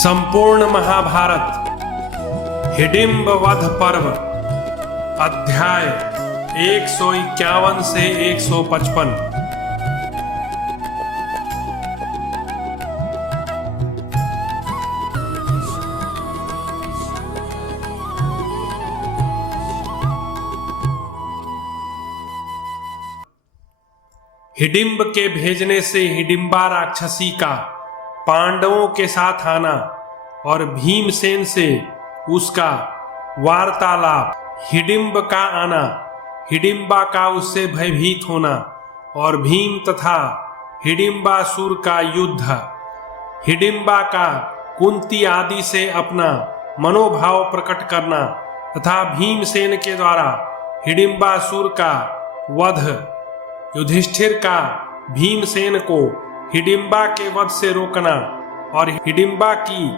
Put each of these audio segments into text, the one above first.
संपूर्ण महाभारत हिडिंब वध पर्व अध्याय 151 से 155। हिडिंब के भेजने से हिडिंबा राक्षसी का पांडवों के साथ आना और भीमसेन से उसका वार्तालाप, हिडिंब का आना, हिडिंबा का उससे भयभीत होना और भीम तथा हिडिंबासुर का युद्ध, हिडिंबा का कुंती आदि से अपना मनोभाव प्रकट करना तथा भीमसेन के द्वारा हिडिंबासुर का वध, युधिष्ठिर का भीमसेन को हिडिंबा के वध से रोकना और हिडिंबा की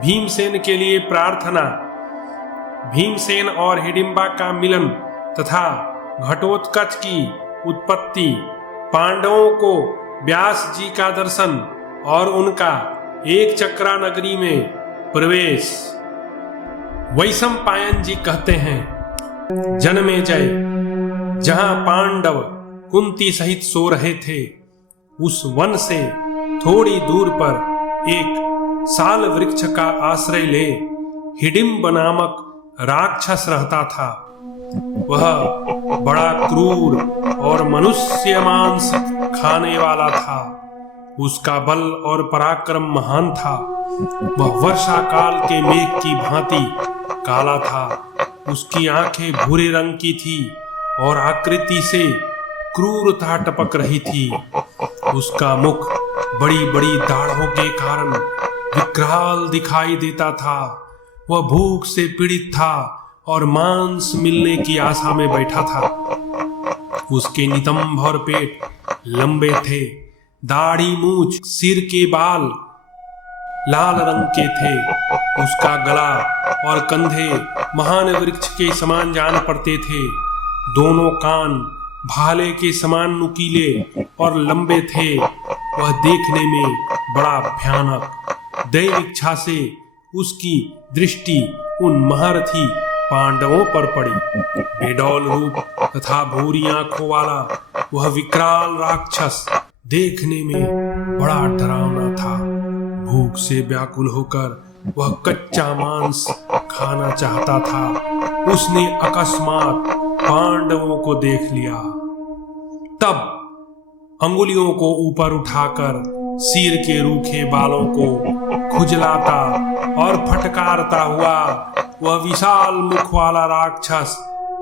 भीमसेन के लिए प्रार्थना, भीमसेन और हिडिंबा का मिलन तथा घटोत्कच की उत्पत्ति, पांडवों को व्यास जी का दर्शन और उनका एक चक्रा नगरी में प्रवेश। वैशंपायन जी कहते हैं, जनमेजय, जहां पांडव कुंती सहित सो रहे थे उस वन से थोड़ी दूर पर एक साल वृक्ष का आश्रय ले हिडिंब नामक राक्षस रहता था। वह बड़ा क्रूर और मनुष्य मांस खाने वाला था। उसका बल और पराक्रम महान था। वह वर्षा काल के मेघ की भांति काला था। उसकी आंखें भूरे रंग की थी और आकृति से क्रूरता टपक रही थी। उसका मुख बड़ी बड़ी दाढ़ों के कारण विकराल दिखाई देता था। वह भूख से पीड़ित था और मांस मिलने की आशा में बैठा था। उसके नितंब और पेट लंबे थे। दाढ़ी, मूछ, सिर के बाल लाल रंग के थे। उसका गला और कंधे महान वृक्ष के समान जान पड़ते थे। दोनों कान भाले के समान नुकीले और लंबे थे। वह देखने में बड़ा भयानक। दैव इच्छा से उसकी दृष्टि उन महारथी पांडवों पर पड़ी। बेडौल रूप तथा भूरी आंखों वाला वह विकराल राक्षस देखने में बड़ा डरावना था। भूख से व्याकुल होकर वह कच्चा मांस खाना चाहता था। उसने अकस्मात पांडवों को देख लिया। तब अंगुलियों को ऊपर उठाकर सिर के रूखे बालों को खुजलाता और फटकारता हुआ वह विशाल मुख वाला राक्षस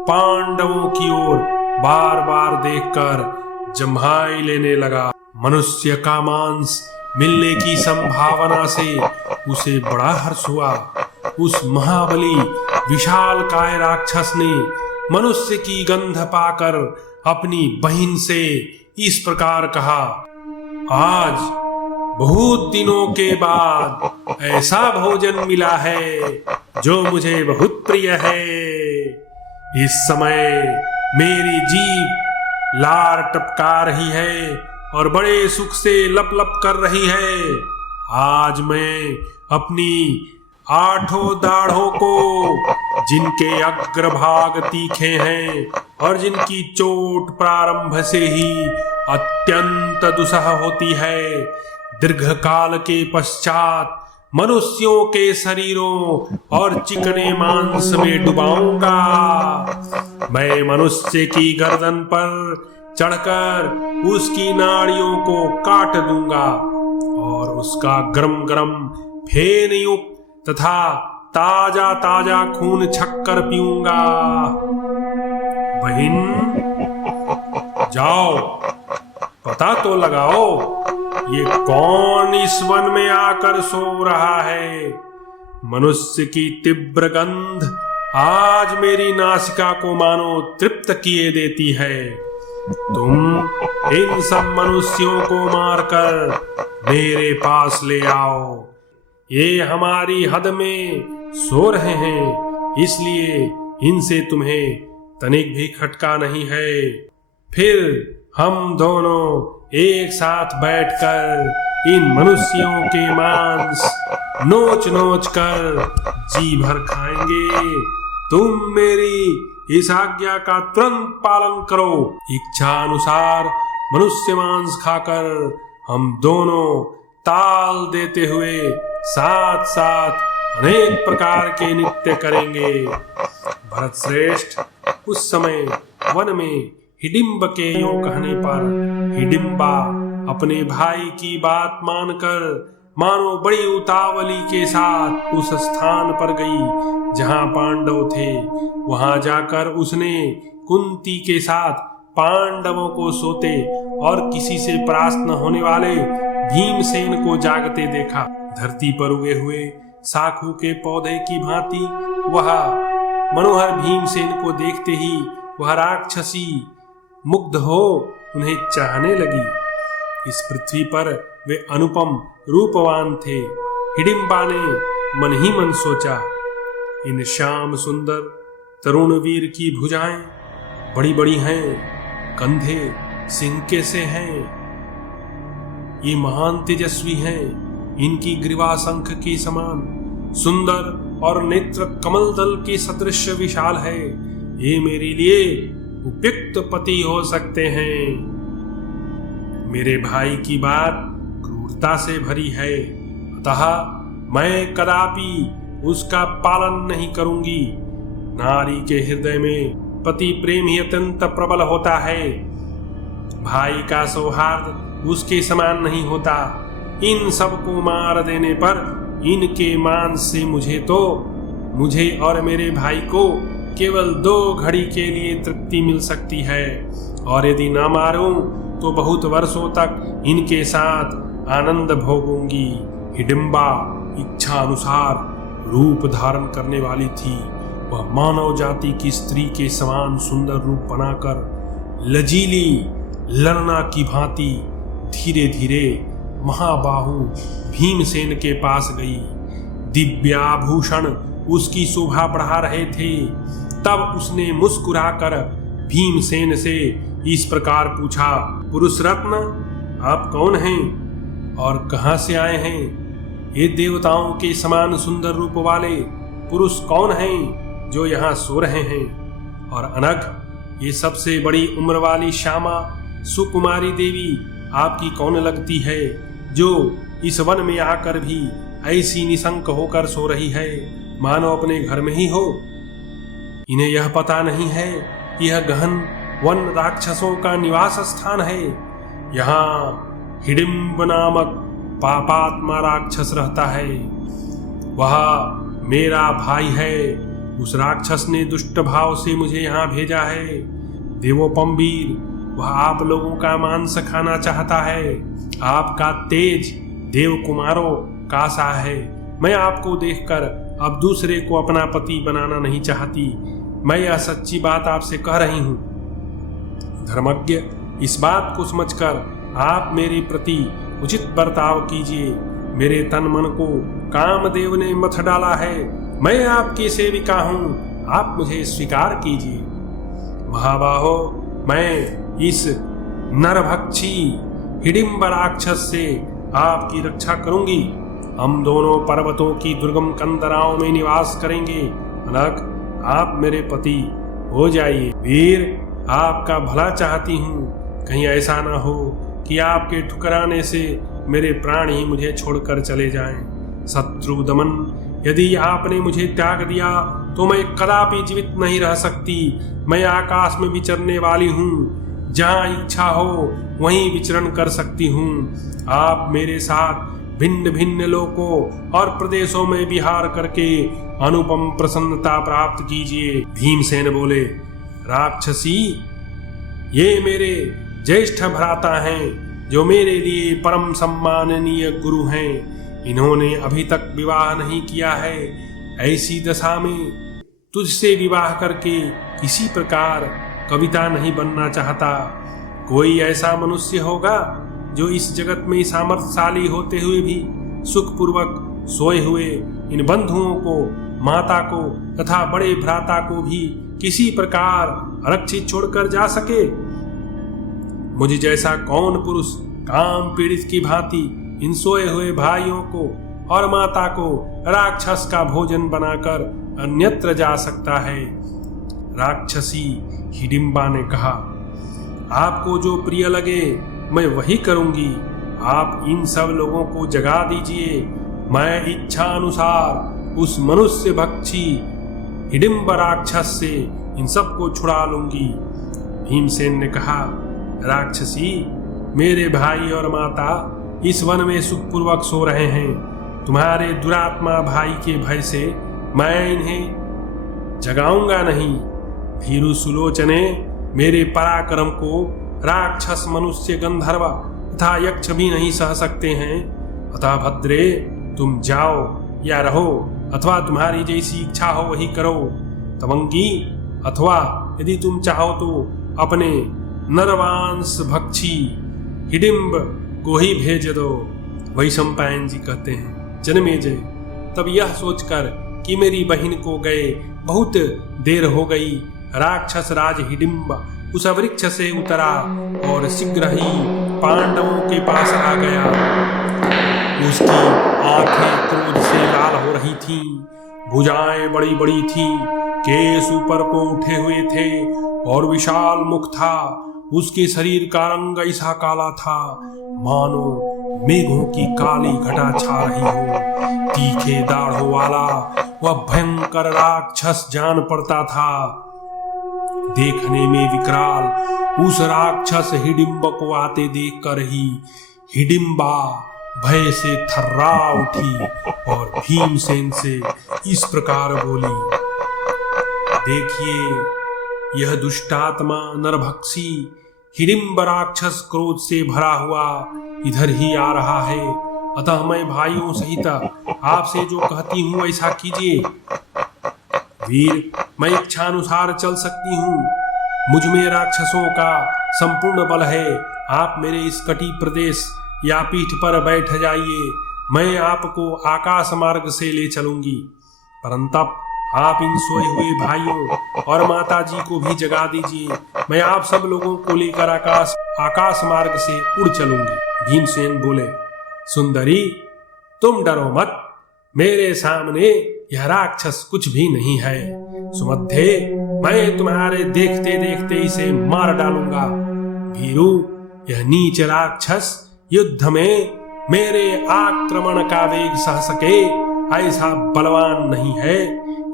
पांडवों की ओर बार बार देखकर जम्हाई लेने लगा। मनुष्य का मांस मिलने की संभावना से उसे बड़ा हर्ष हुआ। उस महाबली विशाल काय राक्षस ने मनुष्य की गंध पाकर अपनी बहन से इस प्रकार कहा, आज बहुत दिनों के बाद ऐसा भोजन मिला है जो मुझे बहुत प्रिय है। इस समय मेरी जीभ लार टपका रही है और बड़े सुख से लप लप कर रही है। आज मैं अपनी 8 दाढ़ों को, जिनके अग्रभाग तीखे हैं और जिनकी चोट प्रारंभ से ही अत्यंत दुसह होती है, दीर्घ काल के पश्चात मनुष्यों के शरीरों और चिकने मांस में डुबाऊंगा। मैं मनुष्य की गर्दन पर चढ़कर उसकी नाड़ियों को काट दूंगा और उसका गरम गरम फेन युक्त तथा ताजा ताजा खून छक्कर पीऊंगा। बहन, जाओ पता तो लगाओ ये कौन इस वन में आकर सो रहा है। मनुष्य की तीव्र गंध आज मेरी नासिका को मानो तृप्त किए देती है। तुम इन सब मनुष्यों को मारकर मेरे पास ले आओ। ये हमारी हद में सो रहे हैं, इसलिए इनसे तुम्हें तनिक भी खटका नहीं है। फिर हम दोनों एक साथ बैठकर इन मनुष्यों के मांस नोच नोच कर जी भर खाएंगे। तुम मेरी इस आज्ञा का तुरंत पालन करो। इच्छा अनुसार मनुष्य मांस खाकर हम दोनों ताल देते हुए साथ साथ अनेक प्रकार के नृत्य करेंगे। भरत श्रेष्ठ, उस समय वन में हिडिंब के यूं कहने पर हिडिंबा अपने भाई की बात मानकर मानो बड़ी उतावली के साथ उस स्थान पर गई जहां पांडव थे। वहां जाकर उसने कुंती के साथ पांडवों को सोते और किसी से परास्त न होने वाले भीमसेन को जागते देखा। धरती पर उगे हुए साखू के पौधे की भांति वह मनोहर भीमसेन को देखते ही वह राक्षसी मुग्ध हो उन्हें चाहने लगी। इस पृथ्वी पर वे अनुपम रूपवान थे। हिडिंबा ने मन ही मन सोचा, इन श्याम सुंदर तरुण वीर की भुजाएं बड़ी बड़ी हैं, कंधे सिंह के से हैं, ये महान तेजस्वी हैं, इनकी ग्रीवा शंख के समान सुंदर और नेत्र कमल दल के सदृश विशाल है। ये मेरे लिए उपयुक्त पति हो सकते हैं। मेरे भाई की बात क्रूरता से भरी है, अतः मैं कदापि उसका पालन नहीं करूंगी। नारी के हृदय में पति प्रेम ही अत्यंत प्रबल होता है। भाई का सौहार्द उसके समान नहीं होता। इन सबको मार देने पर इनके मांस से मुझे और मेरे भाई को केवल 2 घड़ी के लिए तृप्ति मिल सकती है, और यदि ना मारूं तो बहुत वर्षों तक इनके साथ आनंद भोगूंगी। हिडिंबा इच्छा अनुसार रूप धारण करने वाली थी। वह मानव जाति की स्त्री के समान सुंदर रूप बनाकर लजीली ललना की भांति धीरे धीरे महाबाहु भीमसेन के पास गई। दिव्याभूषण उसकी शोभा बढ़ा रहे थे। तब उसने मुस्कुराकर भीमसेन से इस प्रकार पूछा, पुरुष रत्न, आप कौन हैं और कहां से आए हैं? ये देवताओं के समान सुंदर रूप वाले पुरुष कौन हैं जो यहाँ सो रहे हैं? और अनघ, ये सबसे बड़ी उम्र वाली श्यामा सुकुमारी देवी आपकी कौन लगती है, जो इस वन में आकर भी ऐसी निशंक होकर सो रही है, मानो अपने घर में ही हो। इन्हें यह पता नहीं है कि यह गहन वन राक्षसों का निवास स्थान है। यहाँ हिडिंब नामक पापात्मा राक्षस रहता है। वह मेरा भाई है। उस राक्षस ने दुष्ट भाव से मुझे यहाँ भेजा है। देवोपमवीर, वह आप लोगों का मांस खाना चाहता है। आपका तेज देव कुमारों का सा है। मैं आपको देखकर अब दूसरे को अपना पति बनाना नहीं चाहती। मैं यह सच्ची बात आपसे कह रही हूँ। धर्मज्ञ, इस बात को समझकर आप मेरे प्रति उचित बर्ताव कीजिए। मेरे तन मन को कामदेव ने मथ डाला है। मैं आपकी सेविका हूँ, आप मुझे स्वीकार कीजिए। महाबाहो, मैं इस नरभक्षी हिडिंब राक्षस से आपकी रक्षा करूंगी। हम दोनों पर्वतों की दुर्गम कंदराओं में निवास करेंगे। अनघ, आप मेरे पति हो जाइए। वीर, आपका भला चाहती हूँ। कहीं ऐसा ना हो कि आपके ठुकराने से मेरे प्राण ही मुझे छोड़कर चले जाएं। शत्रु दमन, यदि आपने मुझे त्याग दिया तो मैं कदापि जीवित नहीं रह सकती। मैं आकाश में विचरने वाली हूँ। जहाँ इच्छा हो वहीं विचरण कर सकती हूँ। आप मेरे साथ भिन्न भिन्न लोकों और प्रदेशों में विहार करके अनुपम प्रसन्नता प्राप्त कीजिए। भीमसेन बोले, राक्षसी, ये मेरे ज्येष्ठ भ्राता हैं, जो मेरे लिए परम सम्माननीय गुरु हैं। इन्होंने अभी तक विवाह नहीं किया है। ऐसी दशा में तुझसे विवाह करके किसी प्रकार कविता नहीं बनना चाहता। कोई ऐसा मनुष्य होगा जो इस जगत में सामर्थ्यशाली होते हुए भी सुखपूर्वक सोए हुए इन बंधुओं को, माता को तथा बड़े भ्राता को भी किसी प्रकार आरक्षित छोड़कर जा सके? मुझ जैसा कौन पुरुष काम पीड़ित की भांति इन सोए हुए भाइयों को और माता को राक्षस का भोजन बनाकर अन्यत्र जा सकता है। राक्षसी हिडिंबा ने कहा, आपको जो प्रिय लगे मैं वही करूंगी। आप इन सब लोगों को जगा दीजिए, मैं इच्छा अनुसार उस मनुष्य भक्षी हिडिंब राक्षस से इन सबको छुड़ा लूंगी। भीमसेन ने कहा, राक्षसी, मेरे भाई और माता इस वन में सुखपूर्वक सो रहे हैं। तुम्हारे दुरात्मा भाई के भय से मैं इन्हें जगाऊंगा नहीं। भीरु सुलोचने, मेरे पराक्रम को राक्षस, मनुष्य, गंधर्व तथा यक्ष भी नहीं सह सकते हैं। अतः भद्रे, तुम जाओ या रहो, अथवा तुम्हारी जैसी इच्छा हो वही करो। तवंगी, अथवा यदि तुम चाहो तो अपने नरवांश भक्षी हिडिंब को ही भेज दो। वैशंपायन जी कहते हैं, जनमेजय, तब यह सोचकर कि मेरी बहन को गए बहुत देर हो गई, राक्षस राज हिडिंब उस वृक्ष से उतरा और शीघ्र ही पांडवों के पास आ गया। उसकी आंखें क्रोध से लाल हो रही थीं, भुजाएं बड़ी बड़ी थीं, केस ऊपर को उठे हुए थे और विशाल मुख था। उसके शरीर का रंग ऐसा काला था मानो मेघों की काली घटा छा रही हो। तीखे दाढ़ों वाला वह भयंकर राक्षस जान पड़ता था। देखने में विकराल उस राक्षस हिडिंब को आते देखकर ही हिडिंबा भय से थर्रा उठी और भीमसेन से इस प्रकार बोली, देखिए, यह दुष्टात्मा नरभक्षी हिडिंब राक्षस क्रोध से भरा हुआ इधर ही आ रहा है। अतः मैं भाइयों सहित आपसे जो कहती हूं ऐसा कीजिए। वीर, मैं इच्छानुसार चल सकती हूँ, मुझ में राक्षसों का संपूर्ण बल है। आप मेरे इस कटी प्रदेश या पीठ पर बैठ जाइए, मैं आपको आकाश मार्ग से ले चलूंगी। परंतप आप इन सोए हुए भाइयों और माता जी को भी जगा दीजिए, मैं आप सब लोगों को लेकर आकाश मार्ग से उड़ चलूंगी। भीमसेन बोले, सुंदरी, तुम डरो मत, मेरे सामने यह राक्षस कुछ भी नहीं है। सुमध्ये, मैं तुम्हारे देखते देखते इसे मार डालूंगा। भीरू, यह नीच राक्षस युद्ध में मेरे आक्रमण का वेग सह सके ऐसा बलवान नहीं है।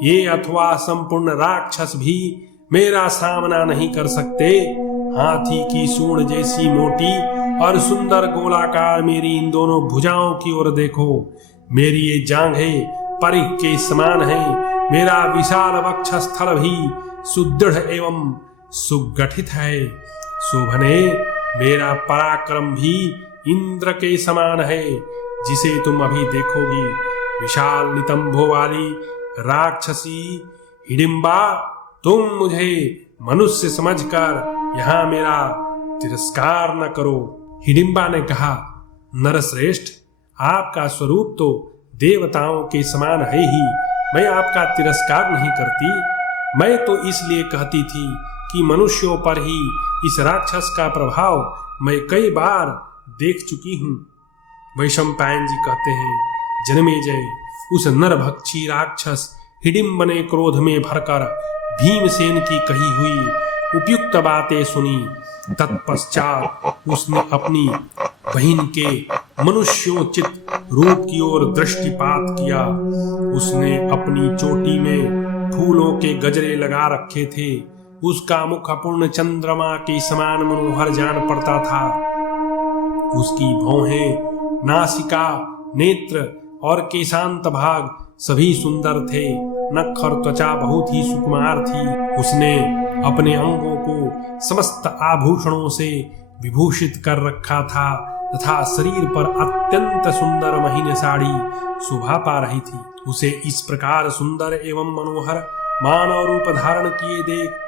ये अथवा संपूर्ण राक्षस भी मेरा सामना नहीं कर सकते। हाथी की सूंड जैसी मोटी और सुंदर गोलाकार मेरी इन दोनों भुजाओं की ओर देखो। मेरी ये जांघें परिख के समान है। मेरा विशाल वक्षस्थल भी सुदृढ़ एवं सुगठित है। शोभने, मेरा पराक्रम भी इंद्र के समान है, जिसे तुम अभी देखोगी। विशाल नितंभों वाली राक्षसी हिडिंबा, तुम मुझे मनुष्य समझकर यहाँ मेरा तिरस्कार न करो। हिडिंबा ने कहा, नरश्रेष्ठ, आपका स्वरूप तो देवताओं के समान है ही, मैं आपका तिरस्कार नहीं करती। मैं तो इसलिए कहती थी कि मनुष्यों पर ही इस राक्षस का प्रभाव मैं कई बार देख चुकी हूँ। वैशंपायन जी कहते हैं, जनमेजय, उस नरभक्षी राक्षस हिडिंब ने क्रोध में भरकर भीमसेन की कही हुई उपयुक्त बातें सुनी। तत्पश्चात उसने अपनी बहन के मनुष्योचित रूप की ओर दृष्टिपात किया। उसने अपनी चोटी में फूलों के गजरे लगा रखे थे। उसका मुख पूर्ण चंद्रमा के समान मनोहर जान पड़ता था। उसकी भौहें, नासिका, नेत्र और केशांत भाग सभी सुंदर थे। नख और त्वचा बहुत ही सुकुमार थी। उसने अपने अंगों को समस्त आभूषणों से विभूषित कर रखा था तथा शरीर पर अत्यंत सुंदर महीन साड़ी शोभा पा रही थी। उसे इस प्रकार सुंदर एवं मनोहर मानव रूप धारण किए देख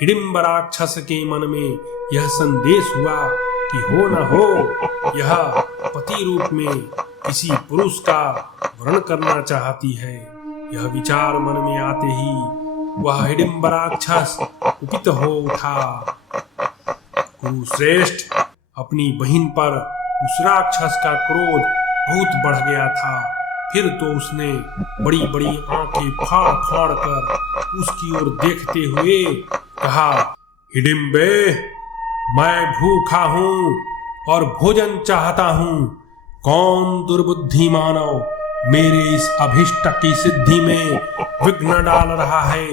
हिडिंब राक्षस के मन में यह संदेश हुआ कि हो न हो यह पति रूप में किसी पुरुष का वर्ण करना चाहती है। यह विचार मन में आते ही वह हिडिंब राक्षस कुपित हो उठा कुरुश्रेष्ठ, अपनी बहन पर उस राक्षस का क्रोध बहुत बढ़ गया था। फिर तो उसने बड़ी बड़ी आंखें फाड़ फाड़ कर उसकी ओर देखते हुए कहा, हिडिंबे, मैं भूखा हूं और भोजन चाहता हूं। कौन दुर्बुद्धि मानव मेरे इस अभिष्ट की सिद्धि में विघ्न डाल रहा है?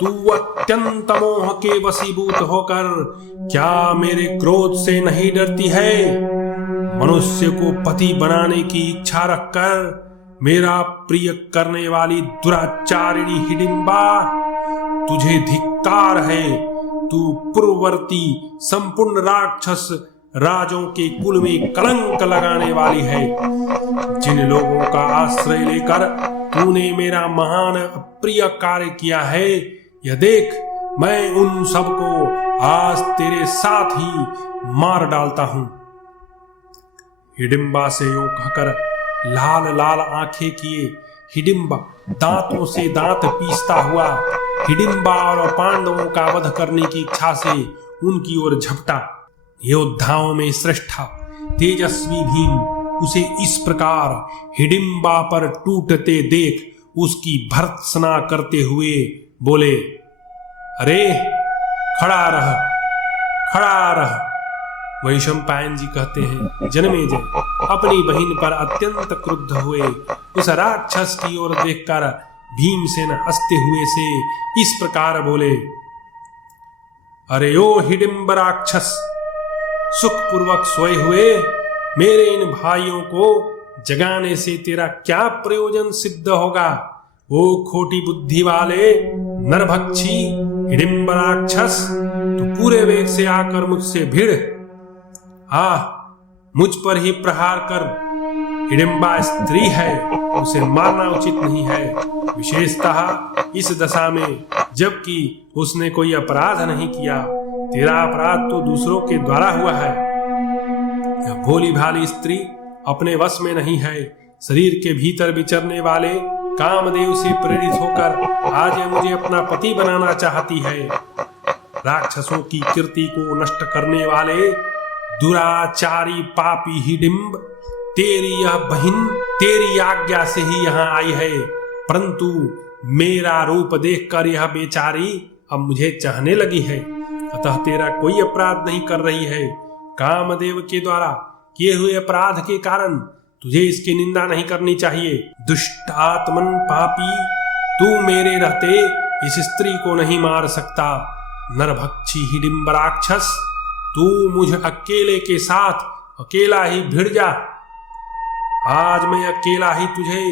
तू अत्यंत मोह के वशीभूत होकर क्या मेरे क्रोध से नहीं डरती है? मनुष्य को पति बनाने की इच्छा रखकर मेरा प्रिय करने वाली दुराचारिणी हिडिंबा, तुझे धिक्कार है। तू पूर्ववर्ती संपूर्ण राक्षस राजों के कुल में कलंक लगाने वाली है। जिन लोगों का आश्रय लेकर तूने मेरा महान अप्रिय कार्य किया है, यह देख, मैं उन सबको आज तेरे साथ ही मार डालता हूं। हिडिंबा से यूं कहकर लाल लाल आंखें किए हिडिंबा दांतों से दांत पीसता हुआ हिडिंबा और पांडवों का वध करने की इच्छा से उनकी ओर झपटा। योद्धाओं में श्रेष्ठ तेजस्वी भीम उसे इस प्रकार हिडिंबा पर टूटते देख उसकी भर्त्सना करते हुए बोले, अरे खड़ा रह, खड़ा रह। वैशंपायन जी कहते हैं, जनमेजय अपनी बहन पर अत्यंत क्रुद्ध हुए उस राक्षस की ओर देखकर भीमसेन हंसते हुए से इस प्रकार बोले, अरे ओ हिडिंब राक्षस, सुखपूर्वक सोए हुए मेरे इन भाइयों को जगाने से तेरा क्या प्रयोजन सिद्ध होगा? ओ खोटी बुद्धि वाले नरभक्षी हिडिंब राक्षस, तू पूरे वेग से आकर मुझसे भिड़। मुझ पर ही प्रहार कर। हिडिंबा स्त्री है, उसे मारना उचित नहीं है, विशेषतः इस दशा में जबकि उसने कोई अपराध नहीं किया। तेरा अपराध तो दूसरों के द्वारा हुआ है। यह भोली भाली स्त्री अपने वश में नहीं है। शरीर के भीतर विचरने वाले कामदेव से प्रेरित होकर आज यह मुझे अपना पति बनाना चाहती है। राक्षसों की कीर्ति को नष्ट करने वाले दुराचारी पापी हिडिंब, तेरी यह बहन तेरी आज्ञा से ही यहाँ आई है, परंतु मेरा रूप देखकर यह बेचारी अब मुझे चाहने लगी है। अतः तेरा कोई अपराध नहीं कर रही है। कामदेव के द्वारा किए हुए अपराध के कारण तुझे इसकी निंदा नहीं करनी चाहिए। दुष्ट आत्मन पापी, तू मेरे रहते इस स्त्री को नहीं मार सकता। नरभक्षी हिडिंब राक्षस, तू मुझ अकेले के साथ अकेला ही भिड़ जा। आज मैं अकेला ही तुझे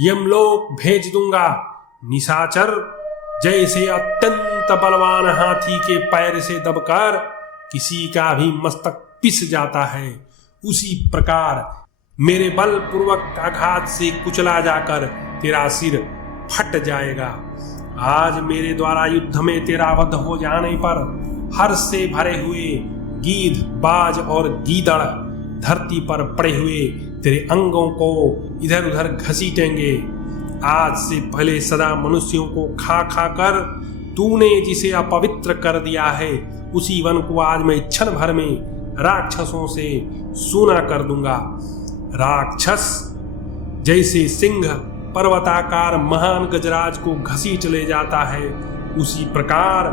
यमलोक भेज दूंगा। निशाचर, जैसे अत्यंत बलवान हाथी के पैर से दबकर किसी का भी मस्तक पिस जाता है, उसी प्रकार मेरे बलपूर्वक आघात से कुचला जाकर तेरा सिर फट जाएगा। आज मेरे द्वारा युद्ध में तेरा वध हो जाने पर हर्ष से भरे हुए गीध, बाज और गीदड़ धरती पर पड़े हुए तेरे अंगों को इधर उधर घसीटेंगे। आज से पहले सदा मनुष्यों को खा खा कर तूने जिसे अपवित्र कर दिया है, उसी वन को आज मैं क्षण भर में राक्षसों से सूना कर दूंगा। राक्षस, जैसे सिंह पर्वताकार महान गजराज को घसीट ले जाता है, उसी प्रकार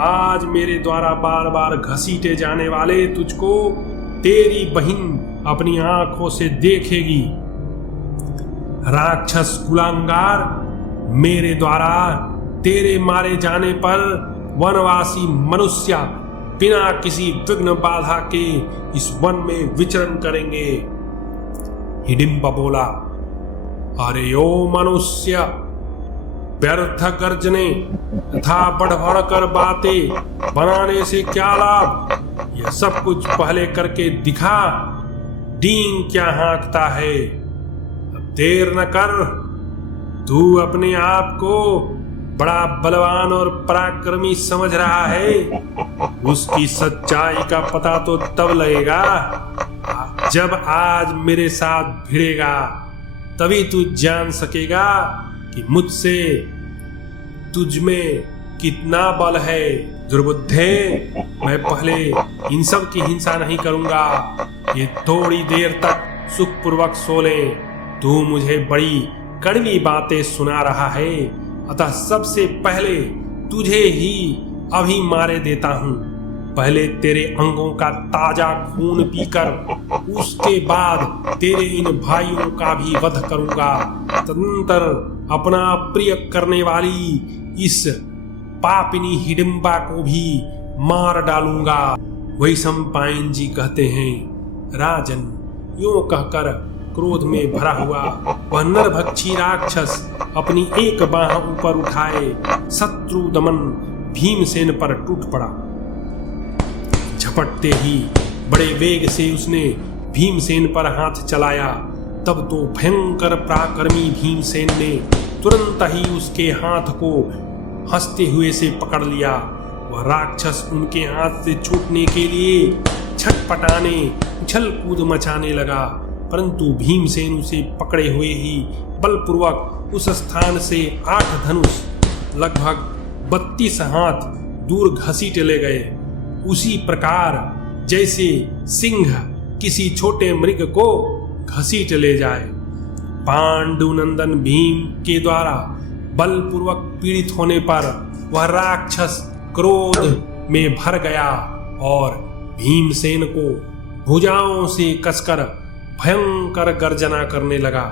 आज मेरे द्वारा बार बार घसीटे जाने वाले तुझको तेरी बहन अपनी आंखों से देखेगी। राक्षस कुलांगार, मेरे द्वारा तेरे मारे जाने पर वनवासी मनुष्य बिना किसी विघ्न बाधा के इस वन में विचरण करेंगे। हिडिंब बोला, अरे ओ मनुष्य, व्यर्थ गर्जने तथा बढ़ बढ़ कर बातें बनाने से क्या लाभ? यह सब कुछ पहले करके दिखा। डींग क्या हाँकता है? अब देर न कर। तू अपने आप को बड़ा बलवान और पराक्रमी समझ रहा है, उसकी सच्चाई का पता तो तब लगेगा जब आज मेरे साथ भिड़ेगा। तभी तू जान सकेगा कि मुझसे तुझ में कितना बल है। दुर्बुद्धे, मैं पहले इन सब की हिंसा नहीं करूंगा। ये थोड़ी देर तक सुखपूर्वक सो ले। तू मुझे बड़ी कड़वी बातें सुना रहा है, अतः सबसे पहले तुझे ही अभी मारे देता हूं। पहले तेरे अंगों का ताजा खून पीकर उसके बाद तेरे इन भाइयों का भी वध करूंगा। तदनंतर अपना प्रिय करने वाली इस पापिनी हिडिंबा को भी मार डालूंगा। वैशंपायन जी कहते हैं, राजन, यूं कहकर क्रोध में भरा हुआ वह नरभक्षी राक्षस अपनी एक बाह ऊपर उठाए शत्रु दमन भीमसेन पर टूट पड़ा। झपटते ही बड़े वेग से उसने भीमसेन पर हाथ चलाया। तब तो भयंकर पराक्रमी भीमसेन ने तुरंत ही उसके हाथ को हंसते हुए से पकड़ लिया। वह राक्षस उनके हाथ से छूटने के लिए छटपटाने उछल कूद मचाने लगा, परंतु भीमसेन उसे पकड़े हुए ही बलपूर्वक उस स्थान से 8 धनुष लगभग 32 हाथ दूर घसीट ले गए। उसी प्रकार जैसे सिंह किसी छोटे मृग को घसीट ले जाए। पांडुनंदन भीम के द्वारा बलपूर्वक पीड़ित होने पर वह राक्षस क्रोध में भर गया और भीमसेन को भुजाओं से कसकर भयंकर गर्जना करने लगा।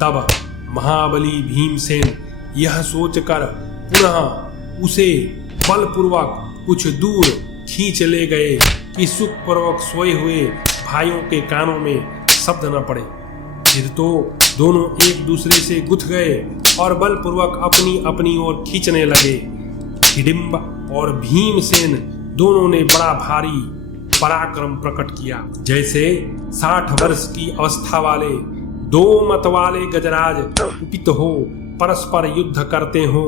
तब महाबली भीमसेन यह सोचकर पुनः उसे बलपूर्वक कुछ दूर खींच ले गए कि सुखपूर्वक सोए हुए भाइयों के कानों में शब्द न पड़े। फिर तो दोनों एक दूसरे से गुथ गए और बलपूर्वक अपनी अपनी ओर खींचने लगे। हिडिंबा और भीमसेन दोनों ने बड़ा भारी पराक्रम प्रकट किया। जैसे 60 वर्ष की अवस्था वाले 2 मत वाले गजराज कुपित हो परस्पर युद्ध करते हो,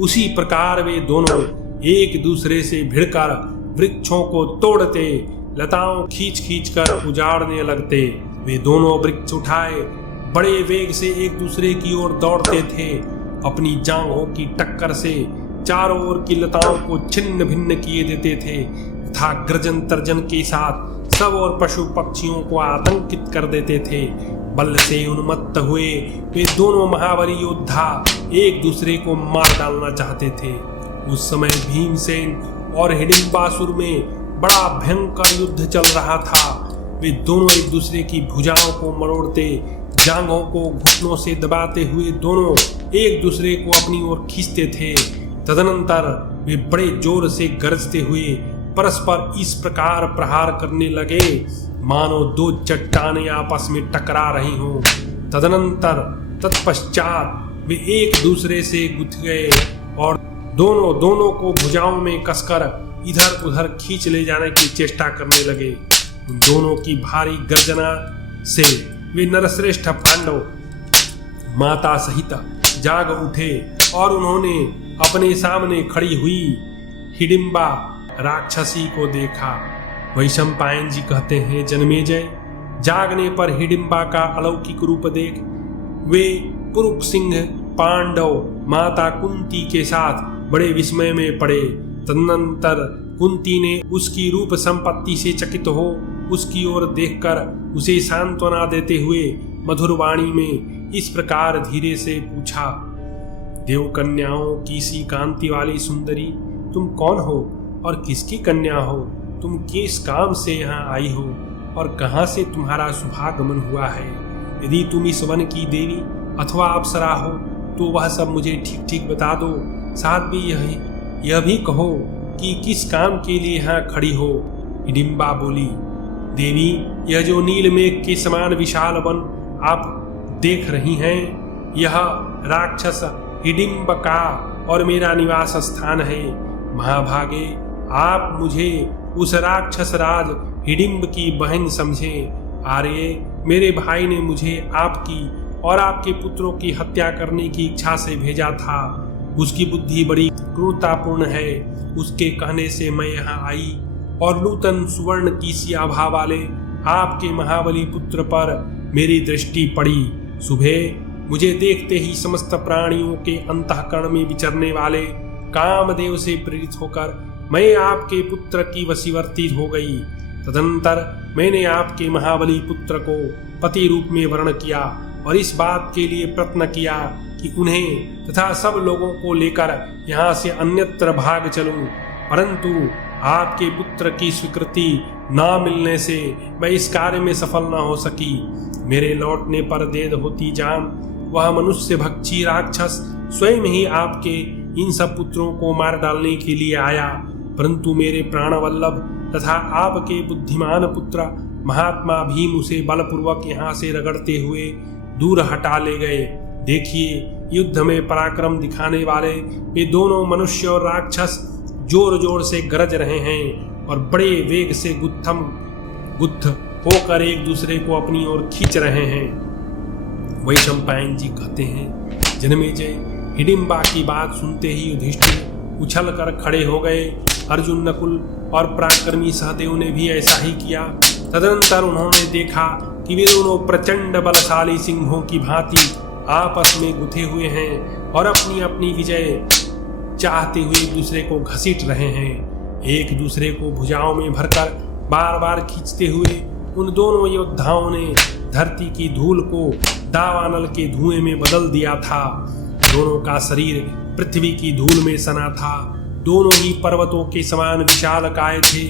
उसी प्रकार वे दोनों एक दूसरे से भिड़कर वृक्षों को तोड़ते, लताओं खींच खींच कर उजाड़ने लगते। वे दोनों वृक्ष उठाए बड़े वेग से एक दूसरे की ओर दौड़ते थे। अपनी जांघों की टक्कर से चारों ओर की लताओं को छिन्न भिन्न किए देते थे तथा गर्जन तर्जन के साथ सब और पशु पक्षियों को आतंकित कर देते थे। बल से उन्मत्त हुए वे दोनों महाबली योद्धा एक दूसरे को मार डालना चाहते थे। उस समय भीमसेन और हिडिंबासुर में बड़ा भयंकर युद्ध चल रहा था। वे दोनों एक दूसरे की भुजाओं को मरोड़ते, जांघों को घुटनों से दबाते हुए दोनों एक दूसरे को अपनी ओर खींचते थे। तदनंतर वे बड़े जोर से गरजते हुए परस्पर इस प्रकार प्रहार करने लगे मानो 2 चट्टानें आपस में टकरा रही हों। तदनंतर तत्पश्चात वे एक दूसरे से गुथ गए और दोनों को भुजाओं में कसकर इधर उधर खींच ले जाने की चेष्टा करने लगे। उन दोनों की भारी गर्जना से वे नरश्रेष्ठ पांडव माता सहित जाग उठे और उन्होंने अपने सामने खड़ी हुई हिडिंबा राक्षसी को देखा। वैशंपायन जी कहते हैं, जन्मेजय, जागने पर हिडिंबा का अलौकिक रूप देख वे कुरुक सिंह पांडव माता कुंती के साथ बड़े विस्मय में पड़े। तदनंतर कुंती ने उसकी रूप संपत्ति से चकित हो उसकी ओर देखकर उसे सांत्वना देते हुए मधुर वाणी में इस प्रकार धीरे से पूछा, देवकन्याओं की सी कांति वाली सुंदरी, तुम कौन हो और किसकी कन्या हो? तुम किस काम से यहाँ आई हो और कहाँ से तुम्हारा शुभागमन हुआ है? यदि तुम इस वन की देवी अथवा अप्सरा हो तो वह सब मुझे ठीक ठीक बता दो। साथ भी यह भी कहो कि किस काम के लिए यहाँ खड़ी हो। हिडिंबा बोली, देवी, यह जो नील मेघ के समान विशाल वन आप देख रही हैं, यह राक्षस हिडिंब का और मेरा निवास स्थान है। महाभागे, आप मुझे उस राक्षस राज हिडिंब की बहन समझे। आर्य, मेरे भाई ने मुझे आपकी और आपके पुत्रों की हत्या करने की इच्छा से भेजा था। उसकी बुद्धि बड़ी क्रूरतापूर्ण है। उसके कहने से मैं यहाँ आई और नूतन सुवर्ण की सी आभा वाले आपके महाबली पुत्र पर मेरी दृष्टि पड़ी। सुबह मुझे देखते ही समस्त प्राणियों के अंतःकरण में विचरने वाले कामदेव से प्रेरित होकर मैं आपके पुत्र की वशीवर्ती हो गई। तदनंतर मैंने आपके महाबली पुत्र को पति रूप में वर्ण किया और इस बात के लिए प्रयत्न किया कि उन्हें तथा सब लोगों को लेकर यहाँ से अन्यत्र भाग चलूं, परंतु आपके पुत्र की स्वीकृति ना मिलने से मैं इस कार्य में सफल न हो सकी। मेरे लौटने पर देर होती जान वह मनुष्य भक्षी राक्षस स्वयं ही आपके इन सब पुत्रों को मार डालने के लिए आया, परंतु मेरे प्राणवल्लभ तथा आपके बुद्धिमान पुत्र महात्मा भीम उसे बलपूर्वक यहाँ से रगड़ते हुए दूर हटा ले गए। देखिए, युद्ध में पराक्रम दिखाने वाले वे दोनों मनुष्य और राक्षस जोर जोर से गरज रहे हैं और बड़े वेग से गुत्थ होकर एक दूसरे को अपनी ओर खींच रहे हैं। वैशंपायन जी कहते हैं, जन्मेजय हिडिंबा की बात सुनते ही युधिष्ठिर उछल कर खड़े हो गए। अर्जुन, नकुल और पराक्रमी सहदेव ने भी ऐसा ही किया। तदनंतर उन्होंने देखा कि वे दोनों प्रचंड बलशाली सिंहों की भांति आपस में गुथे हुए हैं और अपनी अपनी विजय चाहते हुए एक दूसरे को घसीट रहे हैं। एक दूसरे को भुजाओं में भरकर बार बार खींचते हुए उन दोनों योद्धाओं ने धरती की धूल को दावानल के धुएं में बदल दिया था। दोनों का शरीर पृथ्वी की धूल में सना था। दोनों ही पर्वतों के समान विशालकाय थे।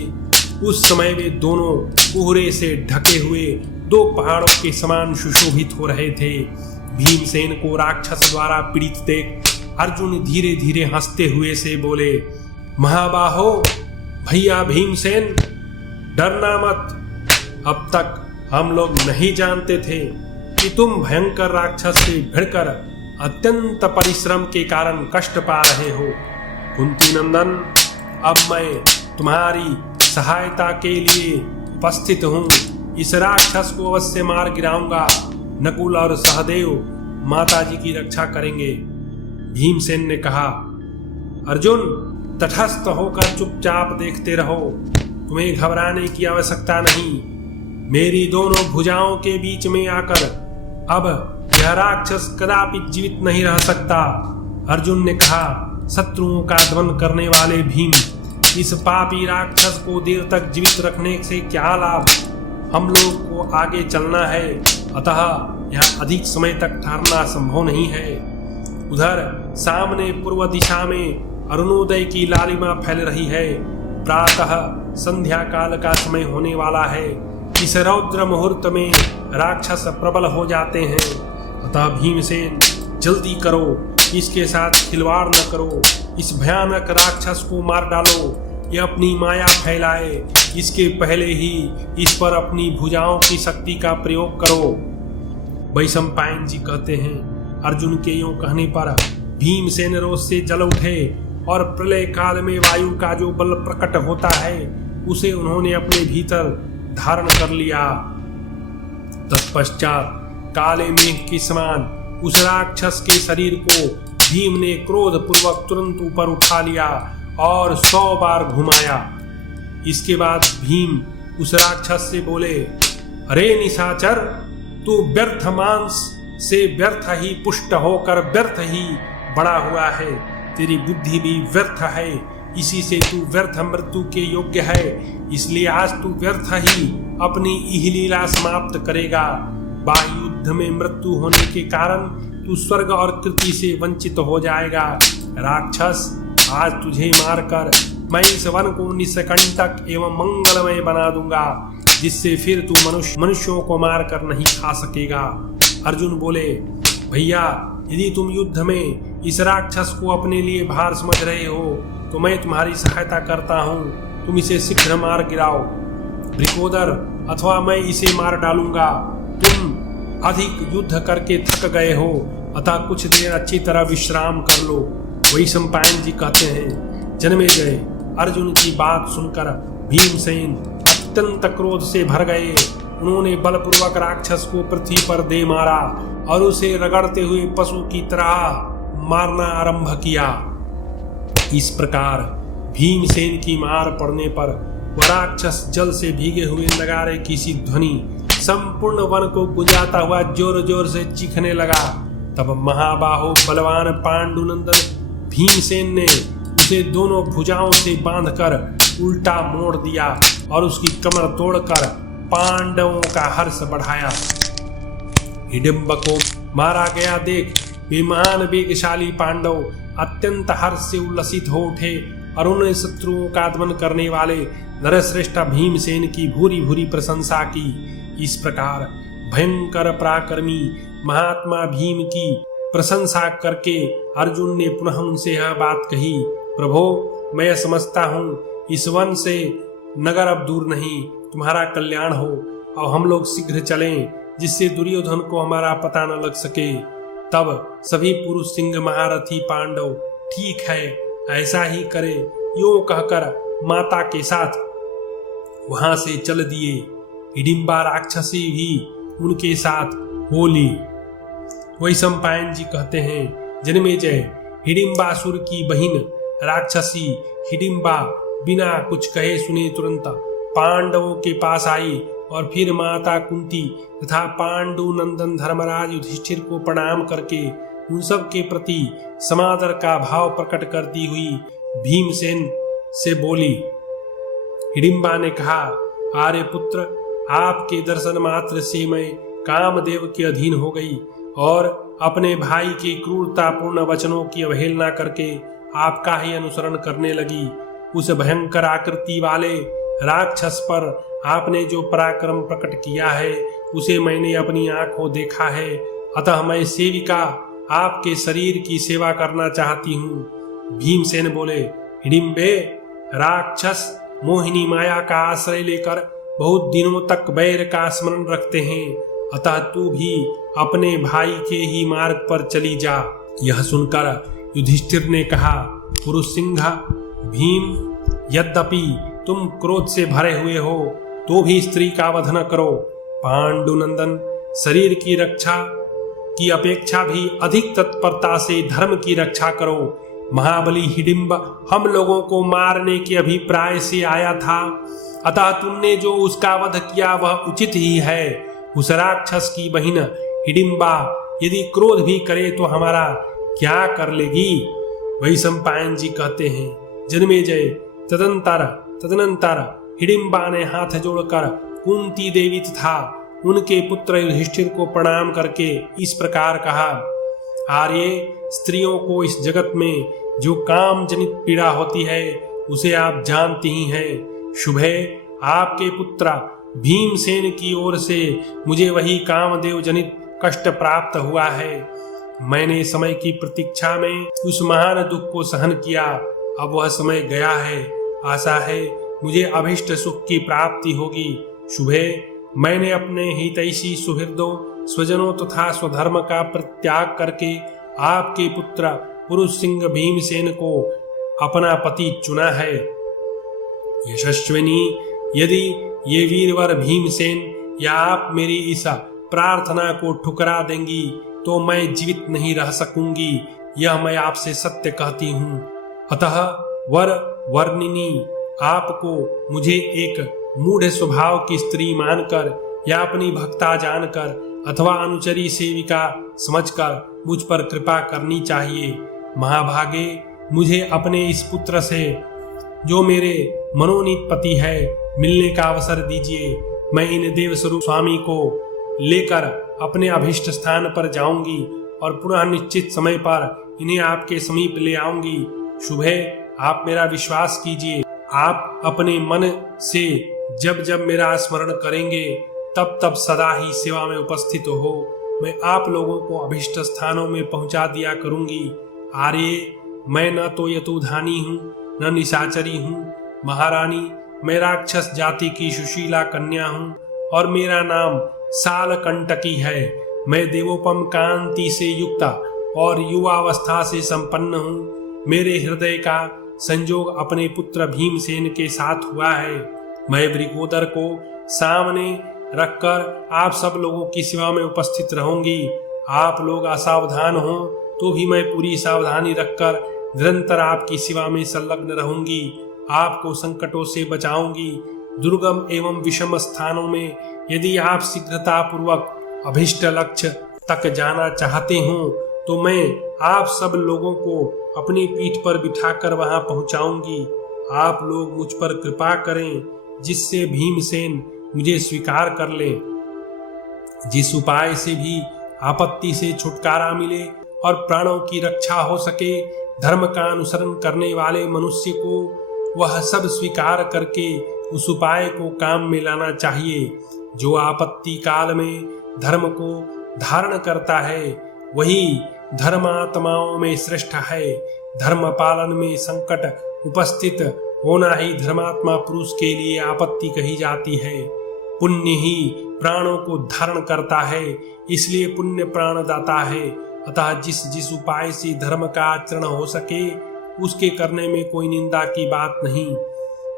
उस समय वे दोनों कोहरे से ढके हुए दो पहाड़ों के समान सुशोभित हो रहे थे। भीमसेन को राक्षस द्वारा पीड़ित देख अर्जुन धीरे धीरे हंसते हुए से बोले, महाबाहो भैया भीमसेन, डरना मत। अब तक हम लोग नहीं जानते थे कि तुम भयंकर राक्षस से भिड़कर अत्यंत परिश्रम के कारण कष्ट पा रहे हो। कुंती नंदन, अब मैं तुम्हारी सहायता के लिए उपस्थित हूँ। इस राक्षस को अवश्य मार गिराऊंगा। नकुल और सहदेव माता जी की रक्षा करेंगे। भीमसेन ने कहा, अर्जुन तटस्थ होकर चुपचाप देखते रहो, तुम्हें घबराने की आवश्यकता नहीं। मेरी दोनों भुजाओं के बीच में आकर अब यह राक्षस कदापि जीवित नहीं रह सकता। अर्जुन ने कहा, शत्रुओं का दमन करने वाले भीम, इस पापी राक्षस को देर तक जीवित रखने से क्या लाभ? हम लोग को आगे चलना है, अतः यहाँ अधिक समय तक ठहरना संभव नहीं है। उधर सामने पूर्व दिशा में अरुणोदय की लालिमा फैल रही है। प्रातः संध्या काल का समय होने वाला है। इस रौद्र मुहूर्त में राक्षस प्रबल हो जाते हैं, अतः भीमसेन जल्दी करो, इसके साथ खिलवाड़ न करो। इस भयानक राक्षस को मार डालो। यह अपनी माया फैलाए, इसके पहले ही इस पर अपनी भुजाओं की शक्ति का प्रयोग करो। वैशंपायन जी कहते हैं, अर्जुन के यूं कहने पर भीमसेन रोष से जल उठे और प्रलय काल में वायु का जो बल प्रकट होता है उसे उन्होंने अपने भीतर धारण कर लिया। तत्पश्चात काले मेघ के समान उस राक्षस के शरीर को भीम ने क्रोध पूर्वक तुरंत ऊपर उठा लिया और 100 बार घुमाया। इसके बाद भीम उस राक्षस से बोले, अरे निशाचर, तू व्यर्थ मांस से व्यर्थ ही पुष्ट होकर व्यर्थ ही बड़ा हुआ है। तेरी बुद्धि भी व्यर्थ है, इसी से तू व्यर्थ मृत्यु के योग्य है। इसलिए आज तू व्यर्थ ही अपनी इह लीला समाप्त करेगा। बाह्य युद्ध में मृत्यु होने के कारण तू स्वर्ग और कृति से वंचित हो जाएगा। राक्षस, आज तुझे मारकर मैं इस वन को निष्कंटक एवं मंगलमय बना दूंगा, जिससे फिर तू मनुष्यों को मारकर नहीं खा सकेगा। अर्जुन बोले, भैया, यदि तुम युद्ध में इस राक्षस को अपने लिए भार समझ रहे हो तो मैं तुम्हारी सहायता करता हूँ। तुम इसे शीघ्र मार गिराओ, वृकोदर, अथवा मैं इसे मार डालूंगा। तुम अधिक युद्ध करके थक गए हो, अतः कुछ देर अच्छी तरह विश्राम कर लो। वैशंपायन जी कहते हैं, जन्मेजय, अर्जुन की बात सुनकर भीमसेन अत्यंत क्रोध से भर गए। उन्होंने बलपूर्वक राक्षस को पृथ्वी पर दे मारा और उसे रगड़ते हुए पशु की तरह मारना आरंभ किया। इस प्रकार भीमसेन की मार पड़ने पर वह राक्षस जल से भीगे हुए नगारे की सी ध्वनि संपूर्ण वन को गुंजाता हुआ जोर जोर से चीखने लगा। तब महाबाहो बलवान पांडुनंदन भीमसेन ने उसे दोनों भुजाओं से बांधकर उल्टा मोड़ दिया और उसकी कमर तोड़कर पांडवों का हर्ष बढ़ाया। हिडिंब को मारा गया देख वे महान वेगशाली पांडव अत्यंत हर्ष से उल्लसित हो उठे और उन्हें शत्रुओं का दमन करने वाले नरश्रेष्ठ भीमसेन की भूरी भूरी प्रशंसा की। इस प्रकार भयंकर पराक्रमी महात्मा भीम की प्रशंसा करके अर्जुन ने पुनः उनसे यह बात कही, प्रभो मैं समझता हूँ इस वन से नगर अब दूर नहीं, तुम्हारा कल्याण हो और हम लोग शीघ्र चलें जिससे दुर्योधन को हमारा पता न लग सके। तब सभी पुरुष सिंह महारथी पांडव ठीक है ऐसा ही करे यूं कहकर माता के साथ वहां से चल दिए। हिडिंबा राक्षसी भी उनके साथ हो ली। वैशंपायन जी कहते हैं, जन्मेजय हिडिंबासुर की बहिन राक्षसी हिडिंबा बिना कुछ कहे सुने तुरंत पांडवों के पास आई और फिर माता कुंती तथा पांडु नंदन धर्मराज युधिष्ठिर को प्रणाम करके उन सब के प्रति समादर का भाव प्रकट करती हुई भीमसेन से बोली। हिडिंबा ने कहा, आर्य पुत्र आपके दर्शन मात्र से मैं कामदेव के अधीन हो गई और अपने भाई के क्रूरतापूर्ण वचनों की अवहेलना करके आपका ही अनुसरण करने लगी। उस भयंकर आकृति वाले राक्षस पर आपने जो पराक्रम प्रकट किया है उसे मैंने अपनी आंखों देखा है, अतः मैं सेविका आपके शरीर की सेवा करना चाहती हूँ। भीमसेन बोले, हिडिंबे राक्षस मोहिनी माया का आश्रय लेकर बहुत दिनों तक वैर का स्मरण रखते हैं, अतः तू भी अपने भाई के ही मार्ग पर चली जा। यह सुनकर युधिष्ठिर ने कहा, पुरुष सिंह भीम, यद्यपि तुम क्रोध से भरे हुए हो तो भी स्त्री का वध न करो। पांडुनंदन शरीर की रक्षा की अपेक्षा भी अधिक तत्परता से धर्म की रक्षा करो। महाबली हिडिंब हम लोगों को मारने के अभिप्राय से आया था, अतः तुमने जो उसका वध किया वह उचित ही है। उस राक्षस की बहिन हिडिंबा यदि क्रोध भी करे तो हमारा क्या कर लेगी। वैशंपायन जी कहते हैं, जन्मेजय तदनंतर हिडिंबा ने हाथ जोड़कर कुंती देवी तथा उनके पुत्र युधिष्ठिर को प्रणाम करके इस प्रकार कहा, आर्य स्त्रियों को इस जगत में जो काम जनित पीड़ा होती है उसे आप जानती ही हैं। शुभे आपके पुत्र भीमसेन की ओर से मुझे वही कामदेव जनित कष्ट प्राप्त हुआ है। मैंने समय की प्रतीक्षा में उस महान दुख को सहन किया, अब वह समय गया है। आशा है मुझे अभिष्ट सुख की प्राप्ति होगी। शुभे मैंने अपने हितैषी सुहृदों स्वजनों तथा स्वधर्म का परित्याग करके आपके पुत्र पुरुष सिंह भीमसेन को अपना पति चुना है। यशस्विनी यदि ये वीरवर भीमसेन या आप मेरी इस प्रार्थना को ठुकरा देंगी तो मैं जीवित नहीं रह सकूंगी, यह मैं आपसे सत्य कहती हूँ। अतः वर वर्णिनी आपको मुझे एक मूढ़ स्वभाव की स्त्री मानकर या अपनी भक्ता जानकर अथवा अनुचरी सेविका समझकर मुझ पर कृपा करनी चाहिए। महाभागे मुझे अपने इस पुत्र से जो मेरे मनोनीत पति है मिलने का अवसर दीजिए। मैं इन देवस्वरूप स्वामी को लेकर अपने अभिष्ट स्थान पर जाऊंगी और पुनः निश्चित समय पर इन्हें आपके समीप ले आऊंगी। शुभे आप मेरा विश्वास कीजिए, आप अपने मन से जब जब मेरा स्मरण करेंगे तब तब सदा ही सेवा में उपस्थित हो। मैं आप लोगों को अभिष्ट स्थानों में पहुंचा दिया करूंगी। आर्य मैं न तो यतुधानी हूँ न निशाचरी हूँ। महारानी मैं राक्षस जाति की सुशीला कन्या हूँ और मेरा नाम सालकंटकी है। मैं देवोपम कांति से युक्त और युवावस्था से संपन्न हूँ। मेरे हृदय का संयोग अपने पुत्र भीमसेन के साथ हुआ है। मैं वृकोदर को सामने रखकर आप सब लोगों की सेवा में उपस्थित रहूंगी। आप लोग असावधान हो तो भी मैं पूरी सावधानी रखकर निरंतर आपकी सेवा में संलग्न रहूंगी। आपको संकटों से बचाऊंगी। दुर्गम एवं विषम स्थानों में यदि आप शीघ्रता पूर्वक अभिष्ट लक्ष्य तक जाना चाहते हो तो मैं आप सब लोगों को अपनी पीठ पर बिठाकर वहां पहुंचाऊंगी। आप लोग मुझ पर कृपा करें जिससे भीमसेन मुझे स्वीकार कर ले। जिस उपाय से भी आपत्ति से छुटकारा मिले और प्राणों की रक्षा हो सके, धर्म का अनुसरण करने वाले मनुष्य को वह सब स्वीकार करके उस उपाय को काम में लाना चाहिए। जो आपत्ति काल में धर्म को धारण करता है वही धर्मात्माओं में श्रेष्ठ है। धर्म पालन में संकट उपस्थित होना ही धर्मात्मा पुरुष के लिए आपत्ति कही जाती है। पुण्य ही प्राणों को धारण करता है, इसलिए पुण्य प्राण दाता है। अतः जिस जिस उपाय से धर्म का आचरण हो सके उसके करने में कोई निंदा की बात नहीं।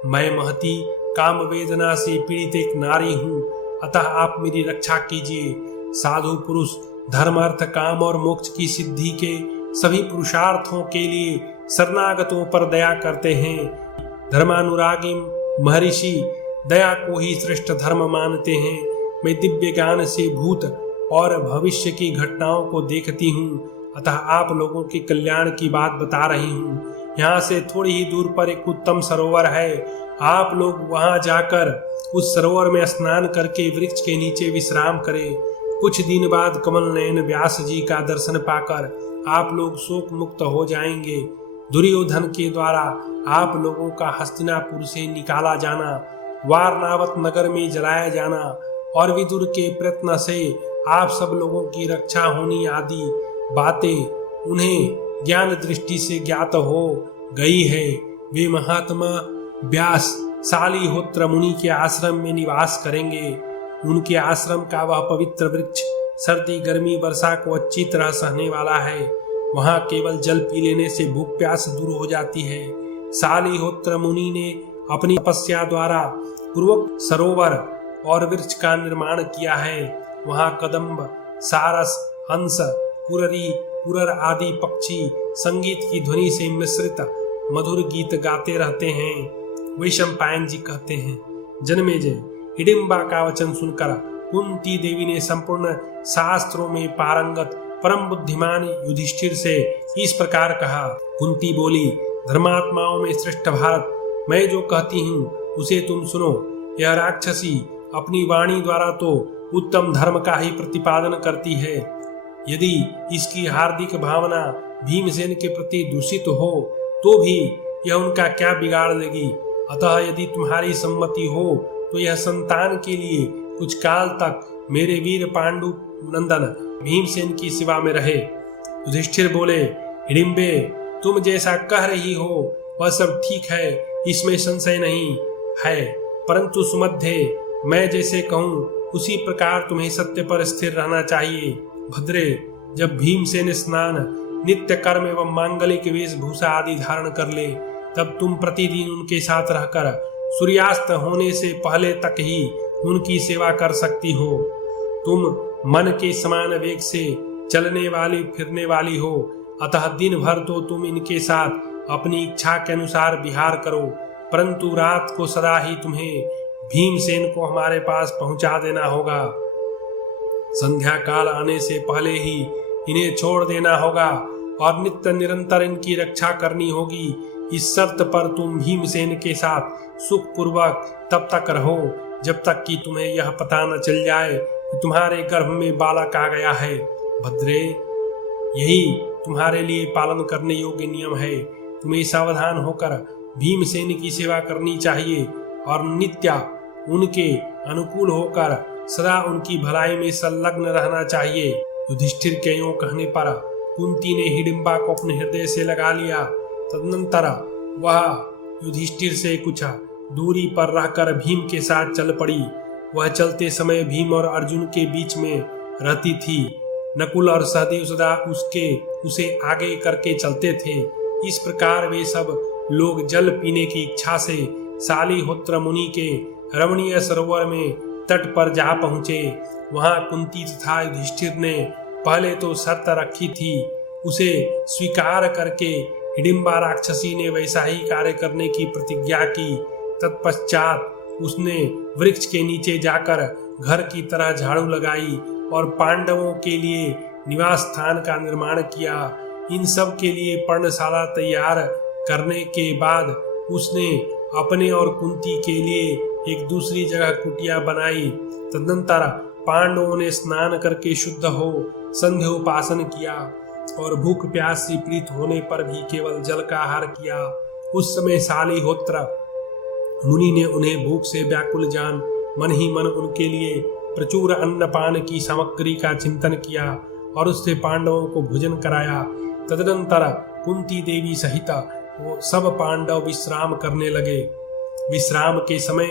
मैं महती काम वेदना से पीड़ित एक नारी हूँ, अतः आप मेरी रक्षा कीजिए। साधु पुरुष धर्म अर्थ काम और मोक्ष की सिद्धि के सभी पुरुषार्थों के लिए शरणागतों पर दया करते हैं। धर्मानुरागी महर्षि दया को ही श्रेष्ठ धर्म मानते हैं। मैं दिव्य ज्ञान से भूत और भविष्य की घटनाओं को देखती हूँ, अतः आप लोगों के कल्याण की बात बता रही हूँ। यहाँ से थोड़ी ही दूर पर एक उत्तम सरोवर है। आप लोग वहां जाकर उस सरोवर में स्नान करके वृक्ष के नीचे विश्राम करें। कुछ दिन बाद कमल नयन व्यास जी का दर्शन पाकर आप लोग शोक मुक्त हो जाएंगे। दुर्योधन के द्वारा आप लोगों का हस्तिनापुर से निकाला जाना, वारनावत नगर में जलाया जाना और विदुर के प्रयत्न से आप सब लोगों की रक्षा होनी आदि बातें उन्हें ज्ञान दृष्टि से ज्ञात हो गई है। वे महात्मा व्यास शालिहोत्र मुनि के आश्रम में निवास करेंगे। उनके आश्रम का वह पवित्र वृक्ष सर्दी गर्मी वर्षा को अच्छी तरह सहने वाला है। वहां केवल जल पी लेने से भूख प्यास दूर हो जाती है। शालिहोत्र मुनि ने अपनी तपस्या द्वारा पूर्वक सरोवर और वृक्ष का निर्माण किया है। वहां कदम्ब, सारस, हंस, कुररी, कुरर आदि पक्षी संगीत की ध्वनि से मिश्रित मधुर गीत गाते रहते हैं। वैशंपायन जी कहते हैं, जन्मेजय, हिडिंबा का वचन सुनकर कुंती देवी ने संपूर्ण शास्त्रों में पारंगत परम बुद्धिमान युधिष्ठिर से इस प्रकार कहा। कुंती बोली, धर्मात्माओं में श्रेष्ठ भारत, मैं जो कहती हूँ उसे तुम सुनो। यह राक्षसी अपनी वाणी द्वारा तो उत्तम धर्म का ही प्रतिपादन करती है। यदि इसकी हार्दिक भावना भीमसेन के प्रति दूषित हो तो भी यह उनका क्या बिगाड़ देगी। अतः यदि तुम्हारी सम्मति हो तो यह संतान के लिए कुछ काल तक मेरे वीर पांडु नंदन भीमसेन की सेवा में रहे। युधिष्ठिर बोले, हिडिंबे, तुम जैसा कह रही हो वह सब ठीक है, इसमें संशय नहीं है, परंतु सुमध्य, मैं जैसे कहूँ उसी प्रकार तुम्हें सत्य पर स्थिर रहना चाहिए। भद्रे, जब भीमसेन स्नान, नित्य कर्म एवं मांगलिक वेशभूषा आदि धारण कर ले, तब तुम प्रतिदिन उनके साथ रहकर सूर्यास्त होने से पहले तक ही उनकी सेवा कर सकती हो। तुम मन के समान वेग से चलने वाली फिरने वाली हो, अतः दिन भर तो तुम इनके साथ अपनी इच्छा के अनुसार विहार करो, परंतु रात को सदा ही तुम्हें भीमसेन को हमारे पास पहुंचा देना होगा। संध्या काल आने से पहले ही इन्हें छोड़ देना होगा और नित्य निरंतर इनकी रक्षा करनी होगी। इस शर्त पर तुम भीमसेन के साथ सुखपूर्वक तब तक रहो जब तक कि तुम्हें यह पता न चल जाए कि तुम्हारे गर्भ में बालक आ गया है। भद्रे, यही तुम्हारे लिए पालन करने योग्य नियम है। तुम्हें सावधान होकर भीमसेन की सेवा करनी चाहिए और नित्य उनके अनुकूल होकर सदा उनकी भलाई में संलग्न रहना चाहिए। युधिष्ठिर के यों कहने पर कुंती ने हिडिंबा को अपने हृदय से लगा लिया। तदनंतर वह युधिष्ठिर से कुछ दूरी पर रहकर भीम के साथ चल पड़ी। वह चलते समय भीम और अर्जुन के बीच में रहती थी। नकुल और सहदेव सदा उसे आगे करके चलते थे। इस प्रकार वे सब लोग जल पीने की इच्छा से शालिहोत्र मुनि के रमणीय सरोवर में तट पर जा पहुंचे। वहां कुंती तथा युधिष्ठिर ने पहले तो शर्त रखी थी, उसे स्वीकार करके हिडिंबा राक्षसी ने वैसा ही कार्य करने की प्रतिज्ञा की। तत्पश्चात उसने वृक्ष के नीचे जाकर घर की तरह झाड़ू लगाई और पांडवों के लिए निवास स्थान का निर्माण किया। इन सब के लिए पर्णशाला तैयार करने के बाद उसने अपने और कुंती के लिए एक दूसरी जगह कुटिया बनाई। तदनंतर पांडवों ने स्नान करके शुद्ध हो संध्योपासन किया और भूख प्यास से पीड़ित होने पर भी केवल जल का आहार किया। उस समय शालिहोत्र मुनि ने उन्हें भूख से व्याकुल जान मन ही मन उनके लिए प्रचुर अन्नपान की सामग्री का चिंतन किया और उससे पांडवों को भोजन कराया। तदनंतर कुंती देवी सहित वो सब पांडव विश्राम करने लगे। विश्राम के समय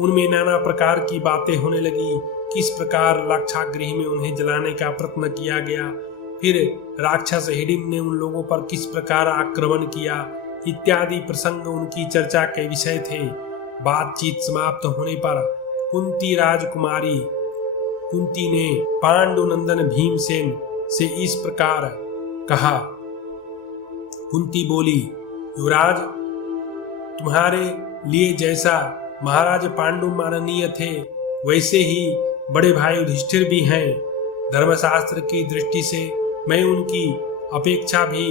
उनमें नाना प्रकार की बातें होने लगी। किस प्रकार लाक्षागृह में उन्हें जलाने का प्रयत्न किया गया, फिर राक्षस हिडिंब ने उन लोगों पर किस प्रकार आक्रमण किया, इत्यादि प्रसंग उनकी चर्चा के विषय थे। बातचीत समाप्त होने पर कुंती राजकुमारी कुंती ने पांडुनंदन भीमसेन से इस प्रकार कहा। कुंती बोली, युवराज, तुम्हारे लिए जैसा महाराज पांडु माननीय थे वैसे ही बड़े भाई युधिष्ठिर भी हैं। धर्मशास्त्र की दृष्टि से मैं उनकी अपेक्षा भी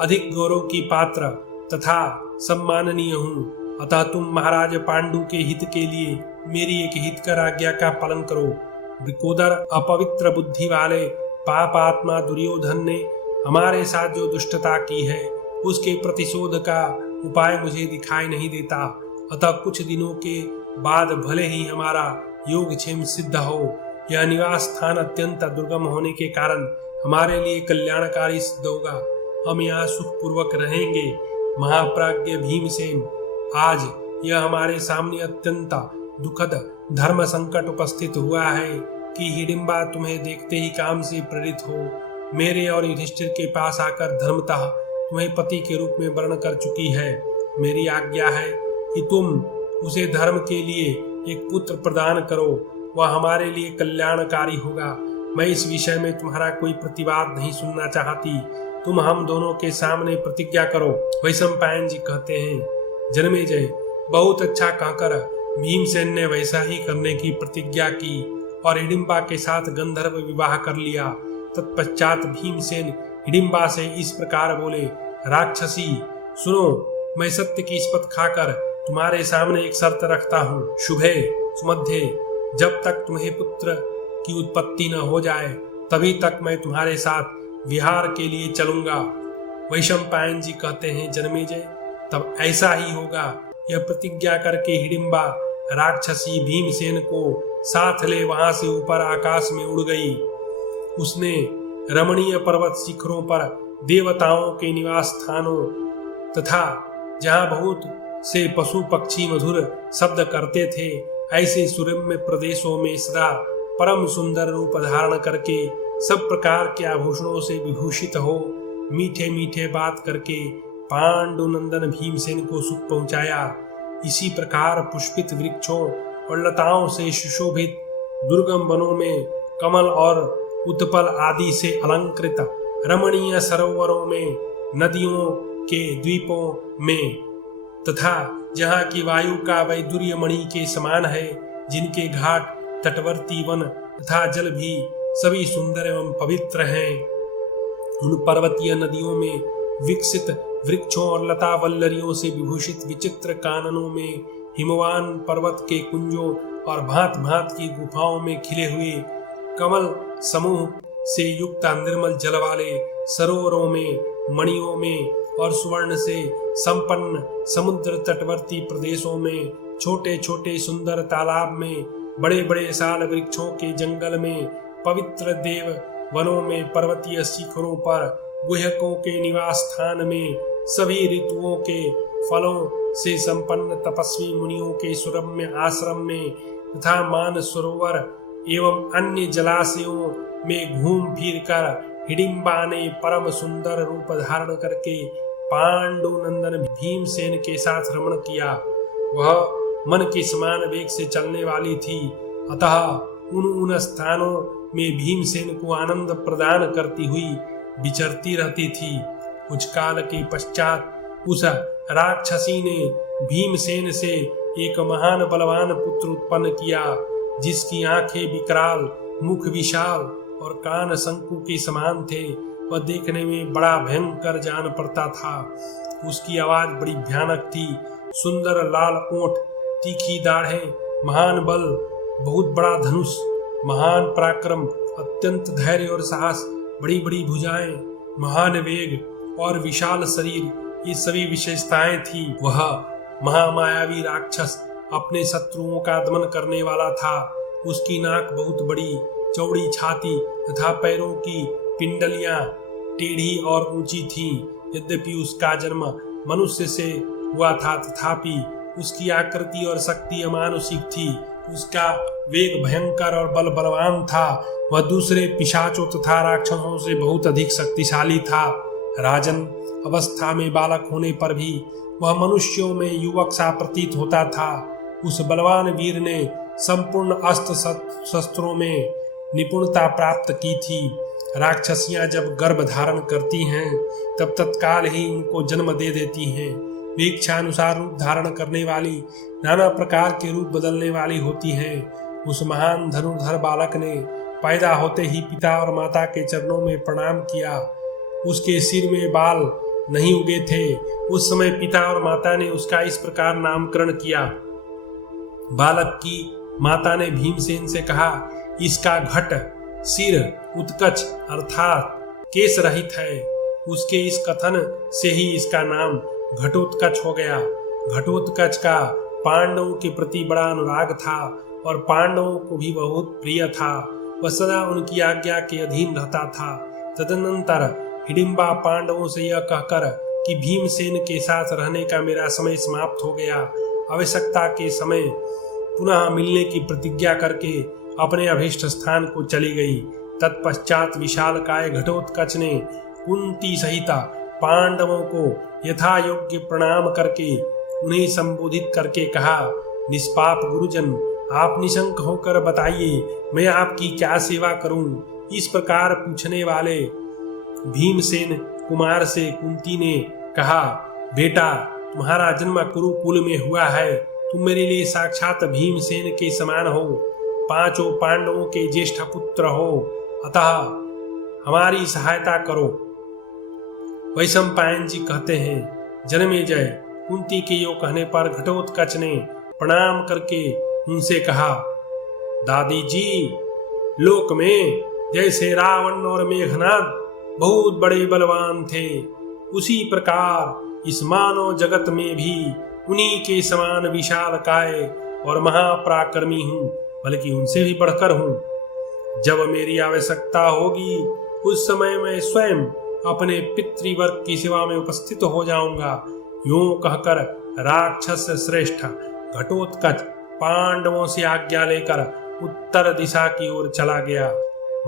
अधिक गौरव की पात्र तथा सम्माननीय हूँ। अतः तुम महाराज पांडु के हित के लिए मेरी एक हितकर आज्ञा का पालन करो। वृकोदर अपवित्र बुद्धि वाले पापात्मा दुर्योधन ने हमारे साथ जो दुष्टता की है उसके प्रतिशोध का उपाय मुझे दिखाई नहीं देता। अतः कुछ दिनों के बाद भले ही हमारा योगक्षेम सिद्ध हो, यह निवास स्थान अत्यंत दुर्गम होने के कारण हमारे लिए कल्याणकारी सिद्ध होगा। हम यहाँ सुखपूर्वक रहेंगे। महाप्राज्ञ भीमसेन, आज यह हमारे सामने अत्यंत दुखद धर्म संकट उपस्थित हुआ है कि हिडिंबा तुम्हें देखते ही काम से प्रेरित हो मेरे और युधिष्ठिर के पास आकर धर्मतः तुम्हें पति के रूप में वर्ण कर चुकी है। मेरी आज्ञा है कि तुम उसे धर्म के लिए एक पुत्र प्रदान करो, वह हमारे लिए कल्याणकारी होगा। मैं इस विषय में तुम्हारा कोई प्रतिवाद नहीं सुनना चाहती। तुम हम दोनों के सामने प्रतिज्ञा करो। वैशंपायन जी कहते हैं, जन्मेजय, बहुत अच्छा कहकर भीमसेन ने वैसा ही करने की प्रतिज्ञा की और हिडिंबा के साथ गंधर्व विवाह कर लिया। तत्पश्चात भीमसेन हिडिंबा से इस प्रकार बोले, राक्षसी, सुनो, मैं सत्य की शपथ खाकर तुम्हारे सामने एक शर्त रखता हूँ। शुभे सुमध्य, जब तक तुम्हें पुत्र की उत्पत्ति न हो जाए तभी तक मैं तुम्हारे साथ विहार के लिए चलूंगा। वैशंपायन जी कहते हैं, जन्मेजय, तब ऐसा ही होगा। यह प्रतिज्ञा करके हिडिंबा राक्षसी भीमसेन को साथ ले वहां से ऊपर आकाश में उड़ गई। उसने रमणीय पर्वत शिखरों पर देवताओं के निवास स्थानों तथा जहाँ बहुत से पशु पक्षी मधुर शब्द करते थे ऐसे सुरम्य प्रदेशों में सदा परम सुंदर रूप धारण करके सब प्रकार के आभूषणों से विभूषित हो मीठे मीठे बात करके पांडुनंदन भीमसेन को सुख पहुंचाया। इसी प्रकार पुष्पित वृक्षों और लताओं से सुशोभित दुर्गम वनों में कमल और उत्पल आदि से अलंकृत रमणीय सरोवरों में, नदियों के द्वीपों में तथा जहाँ की वायु का वैदुर्य मणि के समान है, जिनके घाट तटवर्ती वन तथा जल भी सभी सुंदर एवं पवित्र हैं, उन पर्वतीय नदियों में विकसित वृक्षों और लता वल्लरियों से विभूषित विचित्र काननों में, हिमवान पर्वत के कुंजों और भांत भांत की गुफाओं में खिले हुए कमल समूह से युक्त निर्मल जल वाले सरोवरों में, मणियों में और सुवर्ण से संपन्न समुद्र तटवर्ती प्रदेशों में, छोटे छोटे सुंदर तालाब में, बड़े बड़े साल वृक्षों के जंगल में, पवित्र देव वनों में, पर्वतीय शिखरों पर, गुहकों के निवास स्थान में, सभी ऋतुओं के फलों से संपन्न तपस्वी मुनियों के सुरम्य आश्रम में तथा मान सरोवर एवं अन्य जलाशयों में घूम फिर कर हिडिंबा ने परम सुंदर रूप धारण करके पांडुनंदन भीमसेन के साथ रमण किया। वह मन के समान वेग से चलने वाली थी, अतः उन स्थानों में भीमसेन को आनंद प्रदान करती हुई विचरती रहती थी। कुछ काल के पश्चात उस राक्षसी ने भीमसेन से एक महान बलवान पुत्र उत्पन्न किया, जिसकी आंखें विकराल, मुख विशाल और कान शंकु के समान थे। वह देखने में बड़ा भयंकर जान पड़ता था। उसकी आवाज बड़ी भयानक थी। सुंदर लाल ओंठ, तीखी दाढ़ें, महान बल, बहुत बड़ा धनुष, महान पराक्रम, अत्यंत धैर्य और साहस, बड़ी बड़ी भुजाएं, महान वेग और विशाल शरीर, ये सभी विशेषताएं थी। वह महामायावी राक्षस अपने शत्रुओं का दमन करने वाला था। उसकी नाक बहुत बड़ी, चौड़ी छाती तथा पैरों की पिंडलियां टेढ़ी और ऊंची थीं। यद्यपि उसका जन्म मनुष्य से हुआ था, तथापि उसकी आकृति और शक्ति अमानुषिक थी। उसका वेग भयंकर और बल बलवान था। वह दूसरे पिशाचों तथा राक्षसों से बहुत अधिक शक्तिशाली था। राजन, अवस्था में बालक होने पर भी वह मनुष्यों में युवक सा प्रतीत होता था। उस बलवान वीर ने संपूर्ण अस्त्र शस्त्रों में निपुणता प्राप्त की थी। राक्षसियां जब गर्भ धारण करती हैं तब तत्काल ही उनको जन्म दे देती हैं। वे इच्छानुसार रूप धारण करने वाली, नाना प्रकार के रूप बदलने वाली होती हैं। उस महान धनुर्धर बालक ने पैदा होते ही पिता और माता के चरणों में प्रणाम किया। उसके सिर में बाल नहीं उगे थे। उस समय पिता और माता ने उसका इस प्रकार नामकरण किया। बालक की माता ने भीमसेन से कहा, इसका घट सिर उत्कच अर्थात केश रहित है। उसके इस कथन से ही इसका नाम घटोत्कच हो गया। घटोत्कच का पांडवों के प्रति बड़ा अनुराग था और पांडवों को भी बहुत प्रिय था। वह सदा उनकी आज्ञा के अधीन रहता था। तदनंतर हिडिंबा पांडवों से यह कहकर कि भीमसेन के साथ रहने का मेरा समय समाप्त हो गया, आवश्यकता के समय पुनः मिलने की प्रतिज्ञा करके अपने अभीष्ट स्थान को चली गई। तत्पश्चात विशालकाय घटोत्कच ने कुंती सहित पांडवों को यथा योग्य प्रणाम करके उन्हें संबोधित करके कहा, निष्पाप गुरुजन, आप निशंक होकर बताइए, मैं आपकी क्या सेवा करूं। इस प्रकार पूछने वाले भीमसेन कुमार से कुंती ने कहा, बेटा, तुम्हारा जन्म कुरुकुल में हुआ है। तुम मेरे लिए साक्षात भीमसेन के समान हो, पांचों पांडवों के ज्येष्ठ पुत्र हो, अतः हमारी सहायता करो। वैशंपायन जी कहते हैं, जनमेजय, कुंती के यो कहने पर घटोत्कच ने प्रणाम करके उनसे कहा, दादी जी, लोक में जैसे रावण और मेघनाद बहुत बड़े बलवान थे, उसी प्रकार इस मानव जगत में भी उन्हीं के समान विशालकाय और महापराक्रमी हूँ, बल्कि उनसे भी बढ़कर हूँ। जब मेरी आवश्यकता होगी उस समय मैं स्वयं अपने पितृवर्ग की सेवा में उपस्थित हो जाऊंगा। यूं कहकर राक्षस श्रेष्ठ घटोत्कच पांडवों से आज्ञा लेकर उत्तर दिशा की ओर चला गया।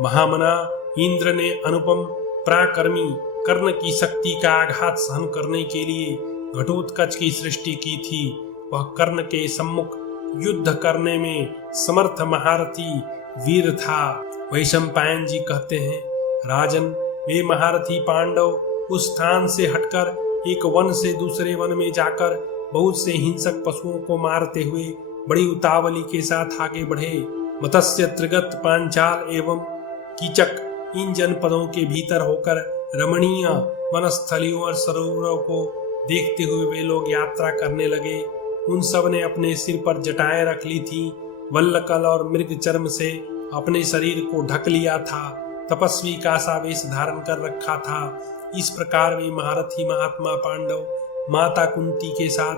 महामना इंद्र ने अनुपम पराक्रमी कर्ण की शक्ति का आघात सहन करने के लिए घटोत्कच की सृष्टि की थी। वह कर्ण के सम्मुख युद्ध करने में समर्थ महारथी वीर था। वैशंपायन जी कहते हैं, राजन, वे महारथी पांडव उस स्थान से हटकर एक वन से दूसरे वन में जाकर बहुत से हिंसक पशुओं को मारते हुए बड़ी उतावली के साथ आगे बढ़े। मत्स्य, त्रिगत, पांचाल एवं कीचक इन जनपदों के भीतर होकर रमणीय वनस्थलियों और सरोवरों को देखते हुए वे लोग यात्रा करने लगे। उन सब ने अपने सिर पर जटाएं रख ली थी, वल्लकल और मृग चर्म से अपने शरीर को ढक लिया था, तपस्वी का सा वेश धारण कर रखा था। इस प्रकार वे महारथी महात्मा पांडव माता कुंती के साथ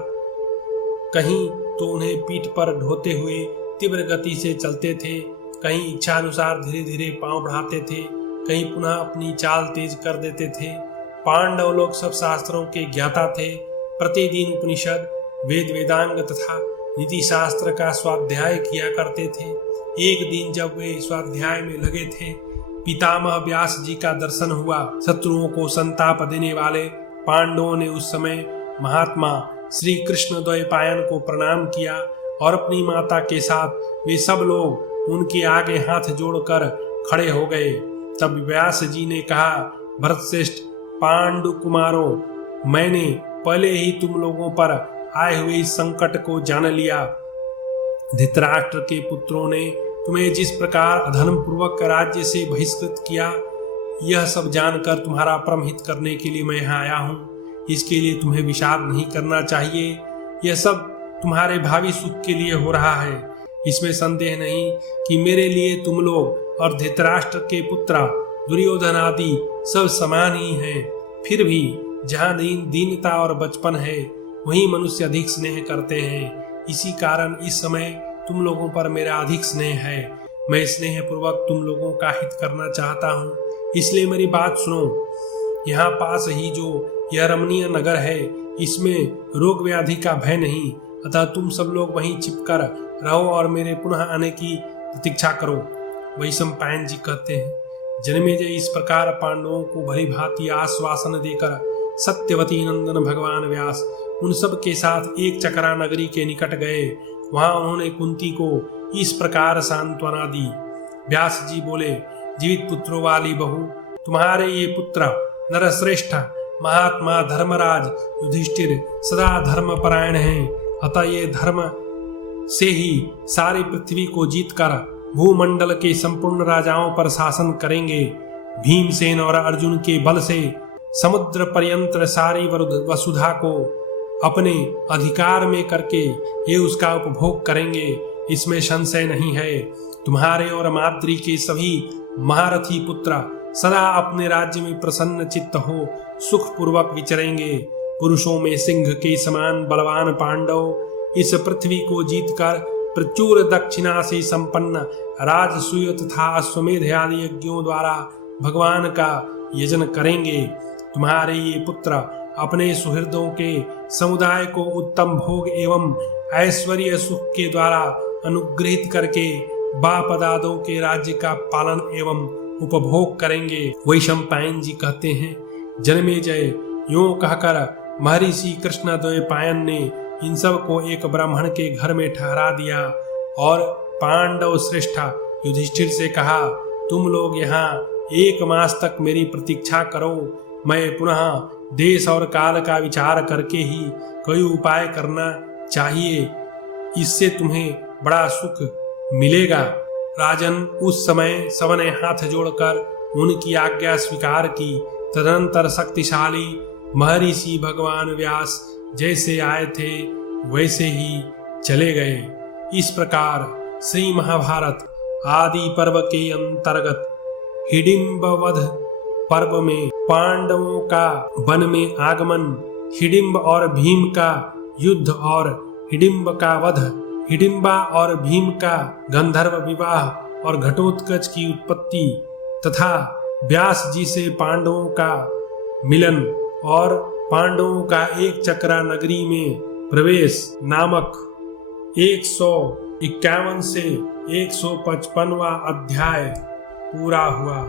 कहीं तो उन्हें पीठ पर ढोते हुए तीव्र गति से चलते थे, कहीं इच्छानुसार धीरे धीरे पांव बढ़ाते थे, कहीं पुनः अपनी चाल तेज कर देते थे। पांडव लोग सब शास्त्रों के ज्ञाता थे। प्रतिदिन उपनिषद, वेद वेदांग तथा नीति शास्त्र का स्वाध्याय किया करते थे। एक दिन जब वे स्वाध्याय में लगे थे, पितामह व्यास जी का दर्शन हुआ। शत्रुओं को संताप देने वाले पांडवों ने उस समय महात्मा श्री कृष्ण द्वैपायन को प्रणाम किया और अपनी माता के साथ वे सब लोग उनके आगे हाथ जोड़कर खड़े हो गए। तब व्यास जी ने कहा, भरतश्रेष्ठ पांडु कुमारों, मैंने पहले ही तुम लोगों पर आए हुए इस संकट को जान लिया। धृतराष्ट्र के पुत्रों ने तुम्हें जिस प्रकार अधर्म पूर्वक राज्य से बहिष्कृत किया, यह सब जानकर तुम्हारा परम हित करने के लिए मैं यहाँ आया हूँ। इसके लिए तुम्हें विषाद नहीं करना चाहिए। यह सब तुम्हारे भावी सुख के लिए हो रहा है। इसमें संदेह नहीं कि मेरे लिए तुम लोग और धृतराष्ट्र के पुत्र दुर्योधन आदि सब समान ही हैं। फिर भी जहाँ दीनता और बचपन है, वहीं मनुष्य अधिक स्नेह करते हैं। इसी कारण इस समय तुम लोगों पर मेरा अधिक स्नेह है। मैं स्नेह पूर्वक तुम लोगों का हित करना चाहता हूँ, इसलिए मेरी बात सुनो। यहाँ पास ही जो यह रमणीय नगर है, इसमें रोग व्याधि का भय नहीं, अतः तुम सब लोग वहीं चिपकर रहो और मेरे पुनः आने की प्रतीक्षा करो। वैशंपायन जी कहते हैं, जन्मेजय इस प्रकार पांडवों को भली भांति आश्वासन देकर सत्यवती नंदन भगवान व्यास उन सब के साथ एक चक्रा नगरी के निकट गए। वहां उन्होंने कुंती को इस प्रकार सांत्वना दी। व्यास जी बोले, जीवित पुत्रों वाली बहू, तुम्हारे ये पुत्र नरश्रेष्ठ महात्मा धर्मराज युधिष्ठिर सदा धर्म परायण हैं। अतः ये धर्म से ही सारी पृथ्वी को जीतकर भूमंडल के संपूर्ण राजाओं पर शासन करेंगे। भीमसेन और अर्जुन के बल से समुद्र पर्यंत सारी वसुधा को अपने अधिकार में करके ये उसका उपभोग करेंगे, इसमें संशय नहीं है। तुम्हारे और माद्री के सभी महारथी पुत्र सदा अपने राज्य में प्रसन्न चित्त हो सुख पूर्वक विचरेंगे। पुरुषों में सिंह के समान बलवान पांडव इस पृथ्वी को जीतकर प्रचुर दक्षिणा से संपन्न राजसूय तथा अश्वमेध आदि यज्ञों द्वारा भगवान का यजन करेंगे। तुम्हारे ये पुत्र अपने सुहृदों के समुदाय को उत्तम भोग एवं ऐश्वर्य सुख के द्वारा अनुग्रहित करके बाप दादों के राज्य का पालन एवं उपभोग करेंगे। वैशंपायन जी कहते हैं, जन्मेजय यूं कहकर महर्षि कृष्णद्वैपायन ने इन सब को एक ब्राह्मण के घर में ठहरा दिया और पांडव श्रेष्ठ युधिष्ठिर से कहा, तुम लोग यहाँ 1 मास तक मेरी प्रतीक्षा करो। मैं पुनः देश और काल का विचार करके ही कोई उपाय करना चाहिए, इससे तुम्हें बड़ा सुख मिलेगा। राजन, उस समय सबने हाथ जोड़कर उनकी आज्ञा स्वीकार की। तदनंतर शक्तिशाली महर्षि भगवान व्यास जैसे आए थे वैसे ही चले गए। इस प्रकार श्री महाभारत आदि पर्व के अंतर्गत हिडिंब वध पर्व में पांडवों का वन में आगमन, हिडिंब और भीम का युद्ध और हिडिंब का वध, हिडिंबा और भीम का गंधर्व विवाह और घटोत्कच की उत्पत्ति तथा व्यास जी से पांडवों का मिलन और पांडवों का एक चक्रा नगरी में प्रवेश नामक 151 से 155वां अध्याय पूरा हुआ।